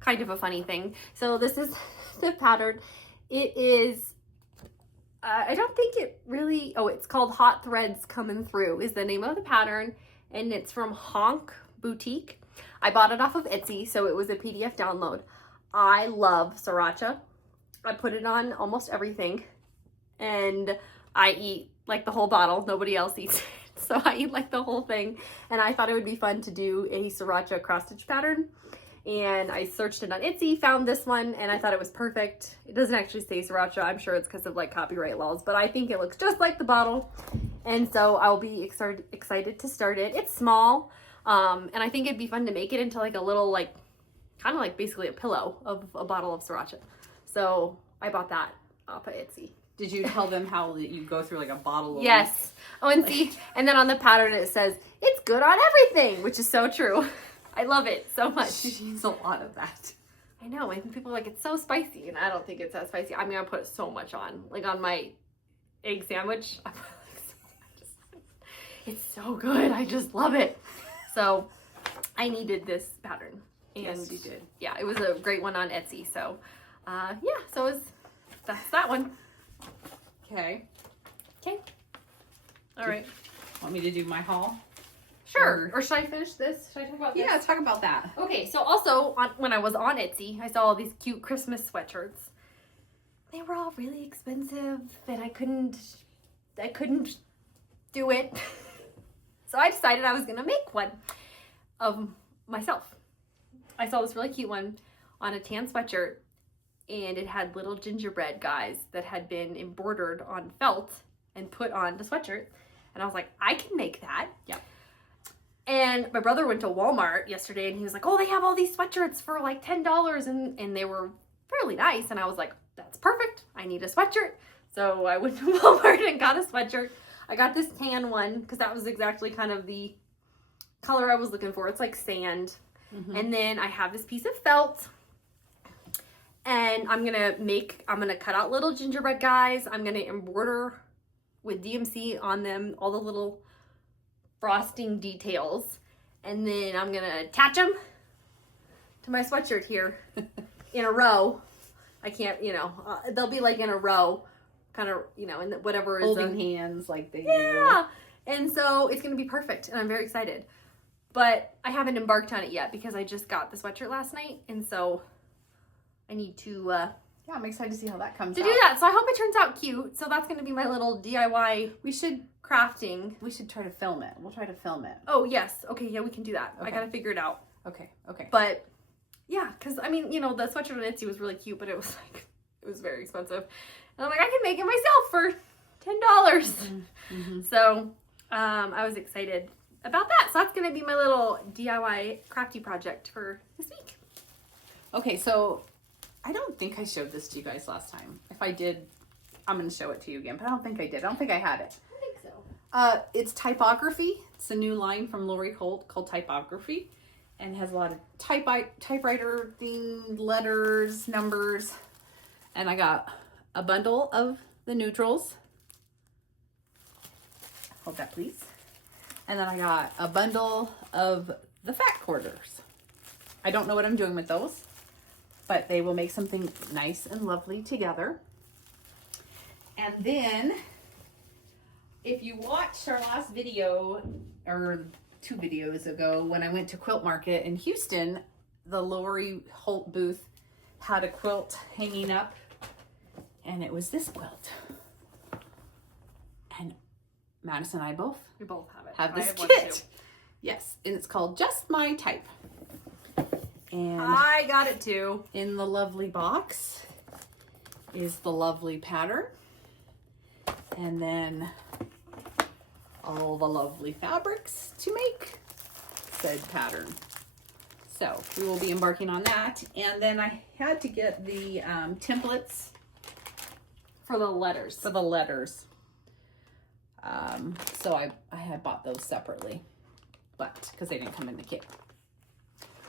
kind of a funny thing. So this is the pattern. It is, I don't think it really, oh, it's called Hot Threads Coming Through is the name of the pattern, and it's from Honk Boutique. I bought it off of Etsy, so it was a PDF download. I love sriracha. I put it on almost everything, and I eat like the whole bottle. Nobody else eats it. So I eat like the whole thing, and I thought it would be fun to do a sriracha cross stitch pattern. And I searched it on Etsy, found this one, and I thought it was perfect. It doesn't actually say sriracha. I'm sure it's because of like copyright laws, but I think it looks just like the bottle. And so I'll be excited to start it. It's small, and I think it'd be fun to make it into like a little, like, kind of like basically a pillow of a bottle of sriracha. So I bought that off of Etsy. Did you tell them how you go through like a bottle of Yes. Oh, and see, and then on the pattern it says, it's good on everything, which is so true. I love it so much. She needs a lot of that. I know, and people are like, it's so spicy, and I don't think it's that spicy. I mean, I put so much on. Like on my egg sandwich, I put like so much. It's so good. I just love it. So I needed this pattern. And Yes, you did. Yeah, it was a great one on Etsy. So yeah, so that's that one. Okay. Okay. All right. Want me to do my haul? Sure. Or should I finish this? Should I talk about this? Yeah, talk about that. Okay, so also when I was on Etsy, I saw all these cute Christmas sweatshirts. They were all really expensive, and I couldn't do it. So I decided I was gonna make one of myself. I saw this really cute one on a tan sweatshirt, and it had little gingerbread guys that had been embroidered on felt and put on the sweatshirt. And I was like, I can make that. Yeah. And my brother went to Walmart yesterday, and he was like, oh, they have all these sweatshirts for like $10, and they were fairly nice. And I was like, that's perfect. I need a sweatshirt. So I went to Walmart and got a sweatshirt. I got this tan one because that was exactly kind of the color I was looking for. It's like sand. Mm-hmm. And then I have this piece of felt, and I'm gonna cut out little gingerbread guys. I'm gonna embroider with DMC on them, all the little frosting details, and then I'm gonna attach them to my sweatshirt here in a row. I can't, they'll be like in a row, kind of, in whatever is holding hands like they do. Yeah, and so it's gonna be perfect, and I'm very excited. But I haven't embarked on it yet because I just got the sweatshirt last night, and so I need to. Yeah, I'm excited to see how that comes to out. do that. So I hope it turns out cute. So that's gonna be my little DIY. We should try to film it. We'll try to film it. Oh yes, okay, yeah, we can do that. Okay. I gotta figure it out. Okay. But yeah, because I mean, the sweatshirt on Etsy was really cute, but it was very expensive, and I'm like, I can make it myself for $10. Mm-hmm. So I was excited about that. So that's gonna be my little DIY crafty project for this week. Okay, so I don't think I showed this to you guys last time. If I did, I'm gonna show it to you again, but I don't think I did. I don't think I had it. I think so. It's typography. It's a new line from Lori Holt called Typography, and has a lot of typewriter thing, letters, numbers, and I got a bundle of the neutrals. Hold that, please. And then I got a bundle of the fat quarters. I don't know what I'm doing with those, but they will make something nice and lovely together. And then, if you watched our last video, or 2 videos ago, when I went to Quilt Market in Houston, the Lori Holt booth had a quilt hanging up, and it was this quilt. And Madison and I both have this kit. Yes, and it's called Just My Type. And I got it too. in the lovely box is the lovely pattern, and then all the lovely fabrics to make said pattern. So we will be embarking on that. And then I had to get the templates For the letters. So I had bought those separately, but because they didn't come in the kit,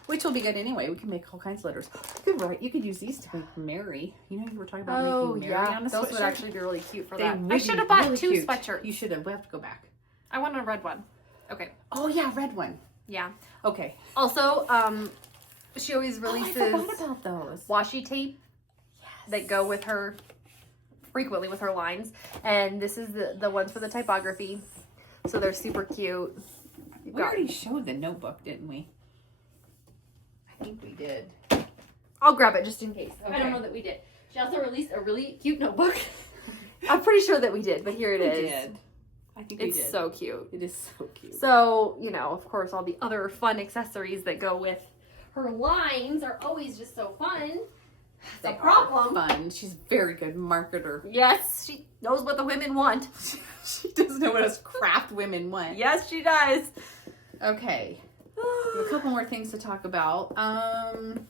which will be good anyway. We can make all kinds of letters. You could use these to make Mary. You were talking about making Mary on a those sweatshirt. would actually be really cute for They that. would I be should have bought really 2 cute. sweatshirts. You should have. We have to go back. I want a red one. Okay. Oh yeah, red one. Yeah. Okay. Also, she always releases I forgot about those. washi tape that go with her frequently with her lines, and this is the ones for the typography. So they're super cute. We already showed the notebook, didn't we? I think we did. I'll grab it just in case. Okay. I don't know that we did. She also released a really cute notebook. I'm pretty sure that we did, but here it is. We did. I think we did. It's so cute. It is so cute. So, you know, of course, all the other fun accessories that go with her lines are always just so fun. The problem. Fun. She's a very good marketer. Yes, she knows what the women want. She does know what us craft women want. Yes, she does. Okay. We have a couple more things to talk about. Go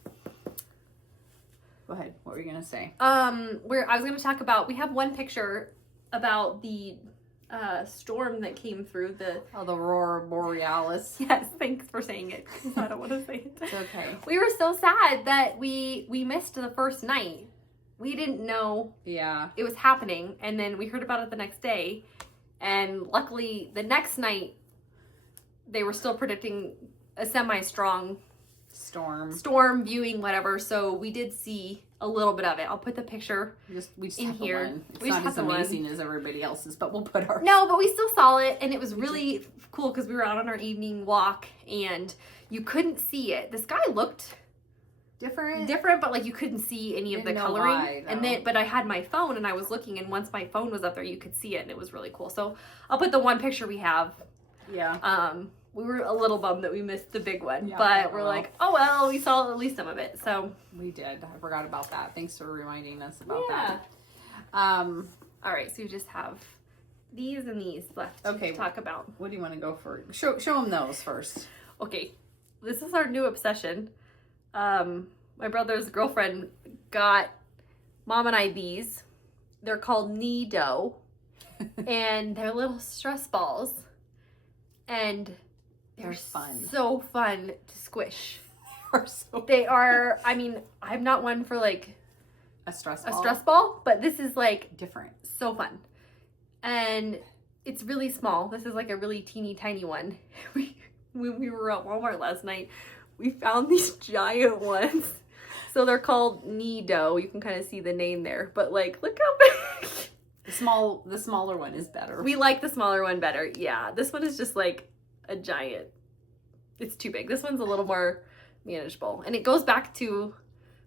ahead. What were you gonna say? I was gonna talk about, we have one picture about the storm that came through the the Aurora Borealis. Yes, thanks for saying it, because I don't want to say it. It's okay. We were so sad that we missed the first night. We didn't know it was happening, and then we heard about it the next day, and luckily the next night they were still predicting a semi-strong storm viewing, whatever, so we did see a little bit of it. I'll put the picture we just in have here. One. It's We just not have as the one. amazing as everybody else's, but we'll put ours. No, but we still saw it, and it was really cool because we were out on our evening walk, and you couldn't see it. The sky looked different, but like you couldn't see any of the coloring. Why, and then, but I had my phone, and I was looking, and once my phone was up there, you could see it, and it was really cool. So I'll put the one picture we have. Yeah. We were a little bummed that we missed the big one, Yeah, but we're like, oh well, we saw at least some of it. So we did. I forgot about that. Thanks for reminding us about yeah. that. All right, so you just have these and these left to talk about. What do you want to go for? Show them those first. Okay, this is our new obsession. My brother's girlfriend got Mom and I these. They're called knee dough, and they're little stress balls, and they're fun. So fun to squish. So They are. I mean, I'm not one for like a stress ball, but this is like different. so fun, and it's really small. This is like a really teeny tiny one. When we were at Walmart last night, we found these giant ones. So they're called knee dough. You can kind of see the name there, but like, look how big. The smaller one is better. We like the smaller one better. Yeah, this one is just like a giant. It's too big. This one's a little more manageable, and it goes back to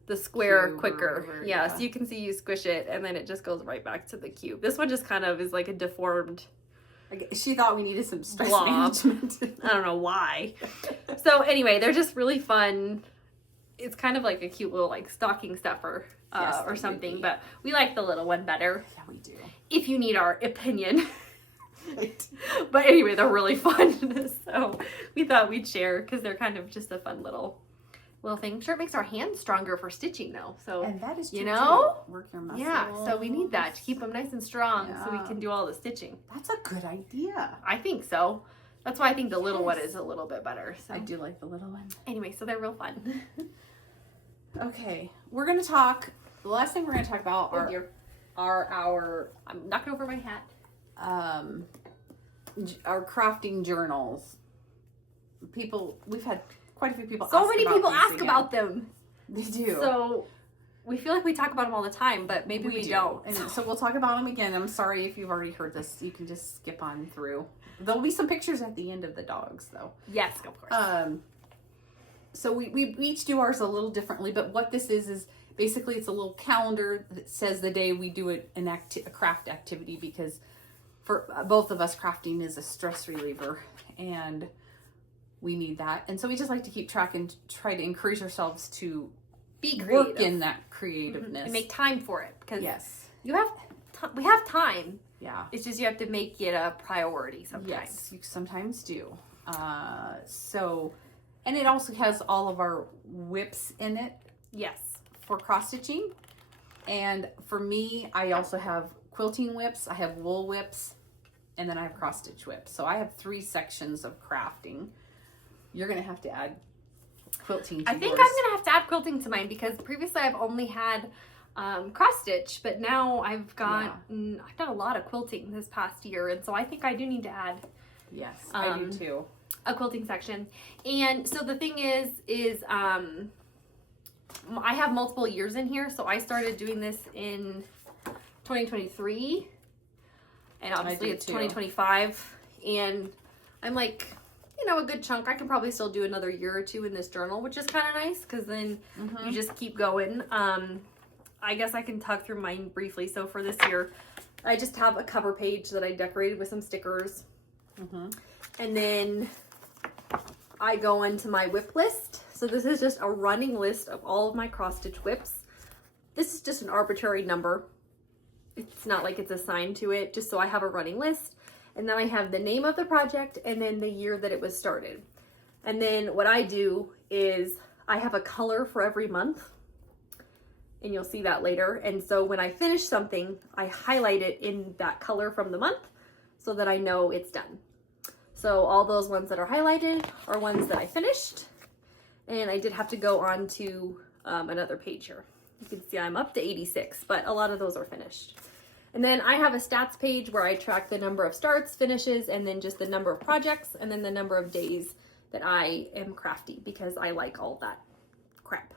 the square Cube quicker. Yeah, so you can see you squish it, and then it just goes right back to the cube. This one just kind of is like a deformed. She thought we needed some stress blob. management. I don't know why. So anyway, they're just really fun. It's kind of like a cute little like stocking stuffer or something, but we like the little one better. Yeah, we do. If you need our opinion. Right. But anyway, they're really fun. So we thought we'd share because they're kind of just a fun little thing. Sure, it makes our hands stronger for stitching though. So And that is true, you know, too. Work your muscles. yeah. So we need that to keep them nice and strong, so we Yeah. can do all the stitching. That's a good idea. I think so. That's why I think the little one is a little bit better. So I do like the little one. anyway, so they're real fun. Okay, we're gonna talk. The last thing we're gonna talk about are our I'm knocking over my hat. our crafting journals. We've had quite a few people. So many people ask about them. They do. So we feel like we talk about them all the time, but maybe we don't. And so we'll talk about them again. I'm sorry if you've already heard this. You can just skip on through. There'll be some pictures at the end of the dogs, though. Yes, of course. So we each do ours a little differently, but what this is basically it's a little calendar that says the day we do a craft activity, because for both of us, crafting is a stress reliever, and we need that. And so we just like to keep track and try to encourage ourselves to be creative. Work in that creativeness and make time for it, because yes, we have time. Yeah, it's just you have to make it a priority sometimes. Yes, you sometimes do. And it also has all of our whips in it. Yes, for cross stitching. And for me, I also have quilting whips, I have wool whips, and then I have cross stitch whips. So I have 3 sections of crafting. You're gonna have to add quilting to I think yours. I'm gonna have to add quilting to mine, because previously I've only had cross stitch, but now I've done a lot of quilting this past year, and so I think I do need to add Yes, I do too. A quilting section. And so the thing is I have multiple years in here. So I started doing this in 2023, and obviously it's 2025, and I'm like, you know, a good chunk. I can probably still do another year or two in this journal, which is kind of nice because then you just keep going. I guess I can talk through mine briefly. So for this year, I just have a cover page that I decorated with some stickers. And then I go into my whip list. So this is just a running list of all of my cross stitch whips. This is just an arbitrary number. It's not like it's assigned to it, just so I have a running list. And then I have the name of the project and then the year that it was started. And then what I do is I have a color for every month, and you'll see that later. And so when I finish something, I highlight it in that color from the month so that I know it's done. So all those ones that are highlighted are ones that I finished. And I did have to go on to another page here. You can see I'm up to 86, but a lot of those are finished. And then I have a stats page where I track the number of starts, finishes, and then just the number of projects, and then the number of days that I am crafty, because I like all that crap.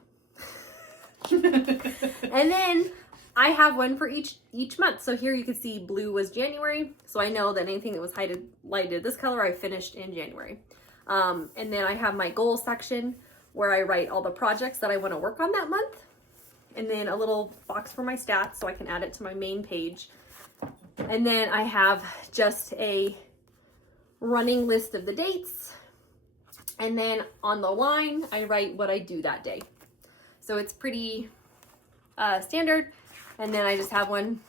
And then I have one for each month. So here you can see blue was January. So I know that anything that was highlighted this color, I finished in January. And then I have my goals section where I write all the projects that I want to work on that month. And then a little box for my stats so I can add it to my main page. And then I have just a running list of the dates. And then on the line, I write what I do that day. So it's pretty standard. And then I just have one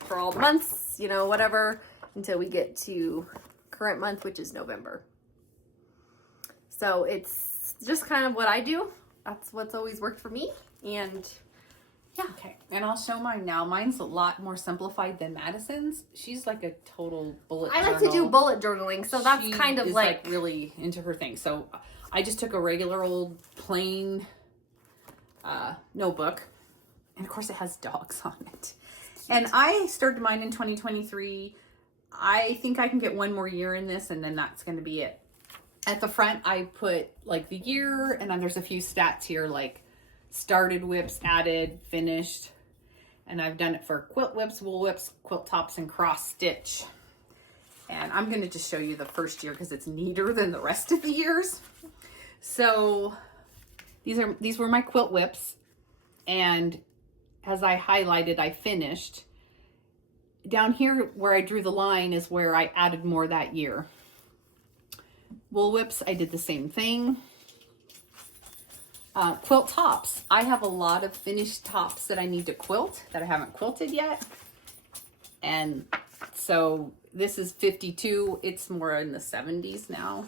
for all the months, you know, whatever, until we get to current month, which is November. So it's just kind of what I do. That's what's always worked for me. And yeah. Okay, and I'll show mine now. Mine's a lot more simplified than Madison's. She's like a total bullet journal. I like to do bullet journaling, so that's She kind of is like really into her thing. So I just took a regular old plain notebook, and of course it has dogs on it. And I started mine in 2023. I think I can get one more year in this, and then that's going to be it. At the front, I put like the year, and then there's a few stats here like started whips, added, finished. And I've done it for quilt whips, wool whips, quilt tops, and cross stitch. And I'm going to just show you the first year because it's neater than the rest of the years. So these were my quilt whips. And as I highlighted, I finished. Down here where I drew the line is where I added more that year. Wool whips, I did the same thing. Quilt tops. I have a lot of finished tops that I need to quilt that I haven't quilted yet. And so this is 52. It's more in the 70s now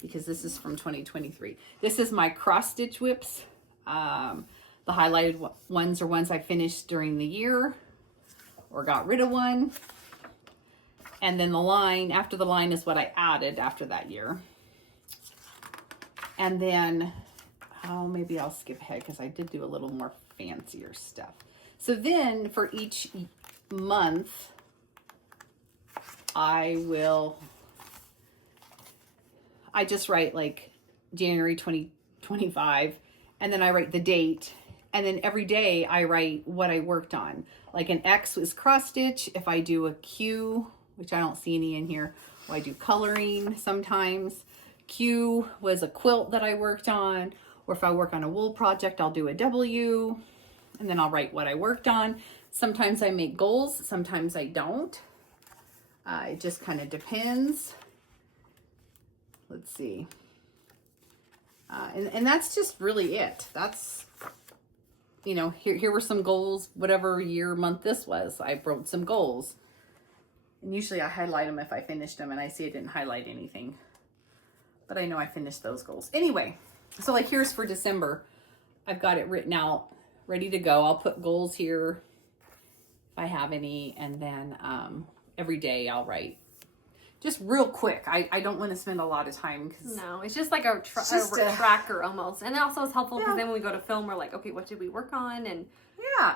because this is from 2023. This is my cross stitch whips. The highlighted ones are ones I finished during the year or got rid of one. And then the line, after the line is what I added after that year. And then oh, maybe I'll skip ahead because I did do a little more fancier stuff. So then for each month, I just write like January 2025, and then I write the date. And then every day I write what I worked on. Like an X is cross stitch. If I do a Q, which I don't see any in here, I do coloring sometimes. Q was a quilt that I worked on. Or if I work on a wool project, I'll do a W, and then I'll write what I worked on. Sometimes I make goals, sometimes I don't. It just kind of depends. Let's see. And that's just really it. That's, you know, here were some goals, whatever year, month this was. I wrote some goals. And usually I highlight them if I finished them, and I see I didn't highlight anything. But I know I finished those goals. Anyway. So like here's for December. I've got it written out, ready to go. I'll put goals here if I have any. And then every day I'll write just real quick. I don't want to spend a lot of time because no, it's just like a tracker almost, and it also is helpful because then when we go to film, we're like, okay, what did we work on? And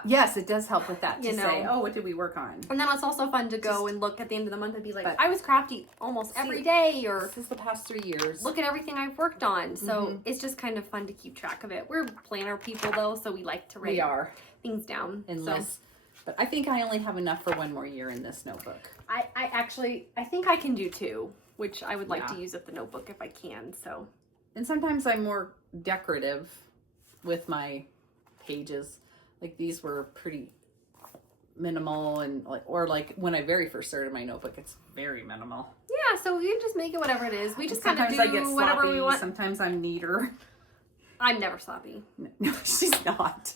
yes, it does help with that to You know. say, oh, what did we work on? and then it's also fun to go and look at the end of the month and be like, I was crafty almost every day, or This is the past 3 years. look at everything I've worked on. So it's just kind of fun to keep track of it. We're planner people though, so we like to write things down. And so. lists. But I think I only have enough for one more year in this notebook. I think I can do 2, which I would like to use at the notebook if I can. So, and sometimes I'm more decorative with my pages. Like these were pretty minimal, and like when I very first started my notebook, it's very minimal. yeah, so you just make it whatever it is. We just kind of do I get sloppy, whatever we want. Sometimes I'm neater. I'm never sloppy. No, she's not.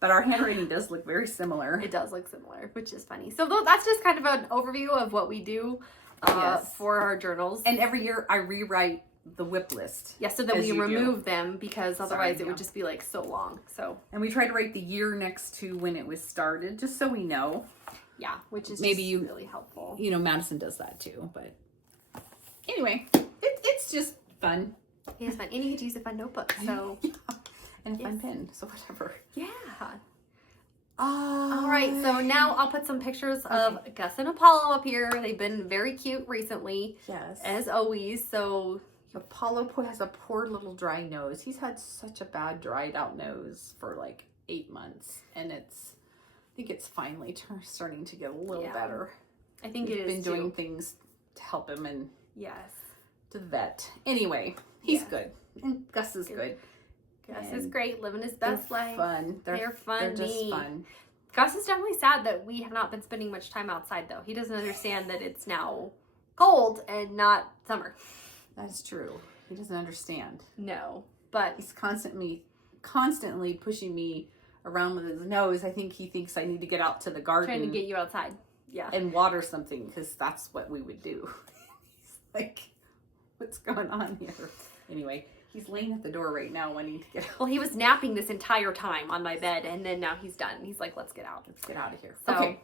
But our handwriting does look very similar. It does look similar, which is funny. So that's just kind of an overview of what we do for our journals. And every year I rewrite the WIP list. Yeah, so that we remove them because otherwise it would just be like so long. So and we try to write the year next to when it was started, just so we know. Yeah, which is maybe really helpful. You know, Madison does that too. But anyway, it's just fun. It is fun, and you get to use a fun notebook. So and a fun pen, so whatever. Yeah. All right, so now I'll put some pictures of Gus and Apollo up here. They've been very cute recently. Yes. As always, so... Apollo has a poor little dry nose. He's had such a bad dried out nose for like 8 months. And I think it's finally starting to get a little better. I think it is been doing things to help him and yes, to the vet. Anyway, he's good. And Gus is good. Gus is great, living his best life. Fun. They're funny. They're just fun. Gus is definitely sad that we have not been spending much time outside, though. He doesn't understand that it's now cold and not summer. That is true. He doesn't understand. No, but he's constantly pushing me around with his nose. I think he thinks I need to get out to the garden. Trying to get you outside. Yeah. And water something, because that's what we would do. He's like, what's going on here? Anyway. He's laying at the door right now wanting to get out. Well, he was napping this entire time on my bed, and then now he's done. He's like, let's get out. Let's get out of here. So,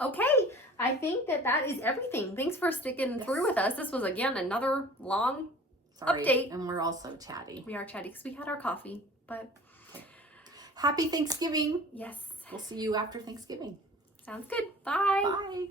okay. I think that is everything. Thanks for sticking through with us. This was, again, another long update. And we're also chatty. We are chatty because we had our coffee, but... Happy Thanksgiving. Yes. We'll see you after Thanksgiving. Sounds good. Bye. Bye.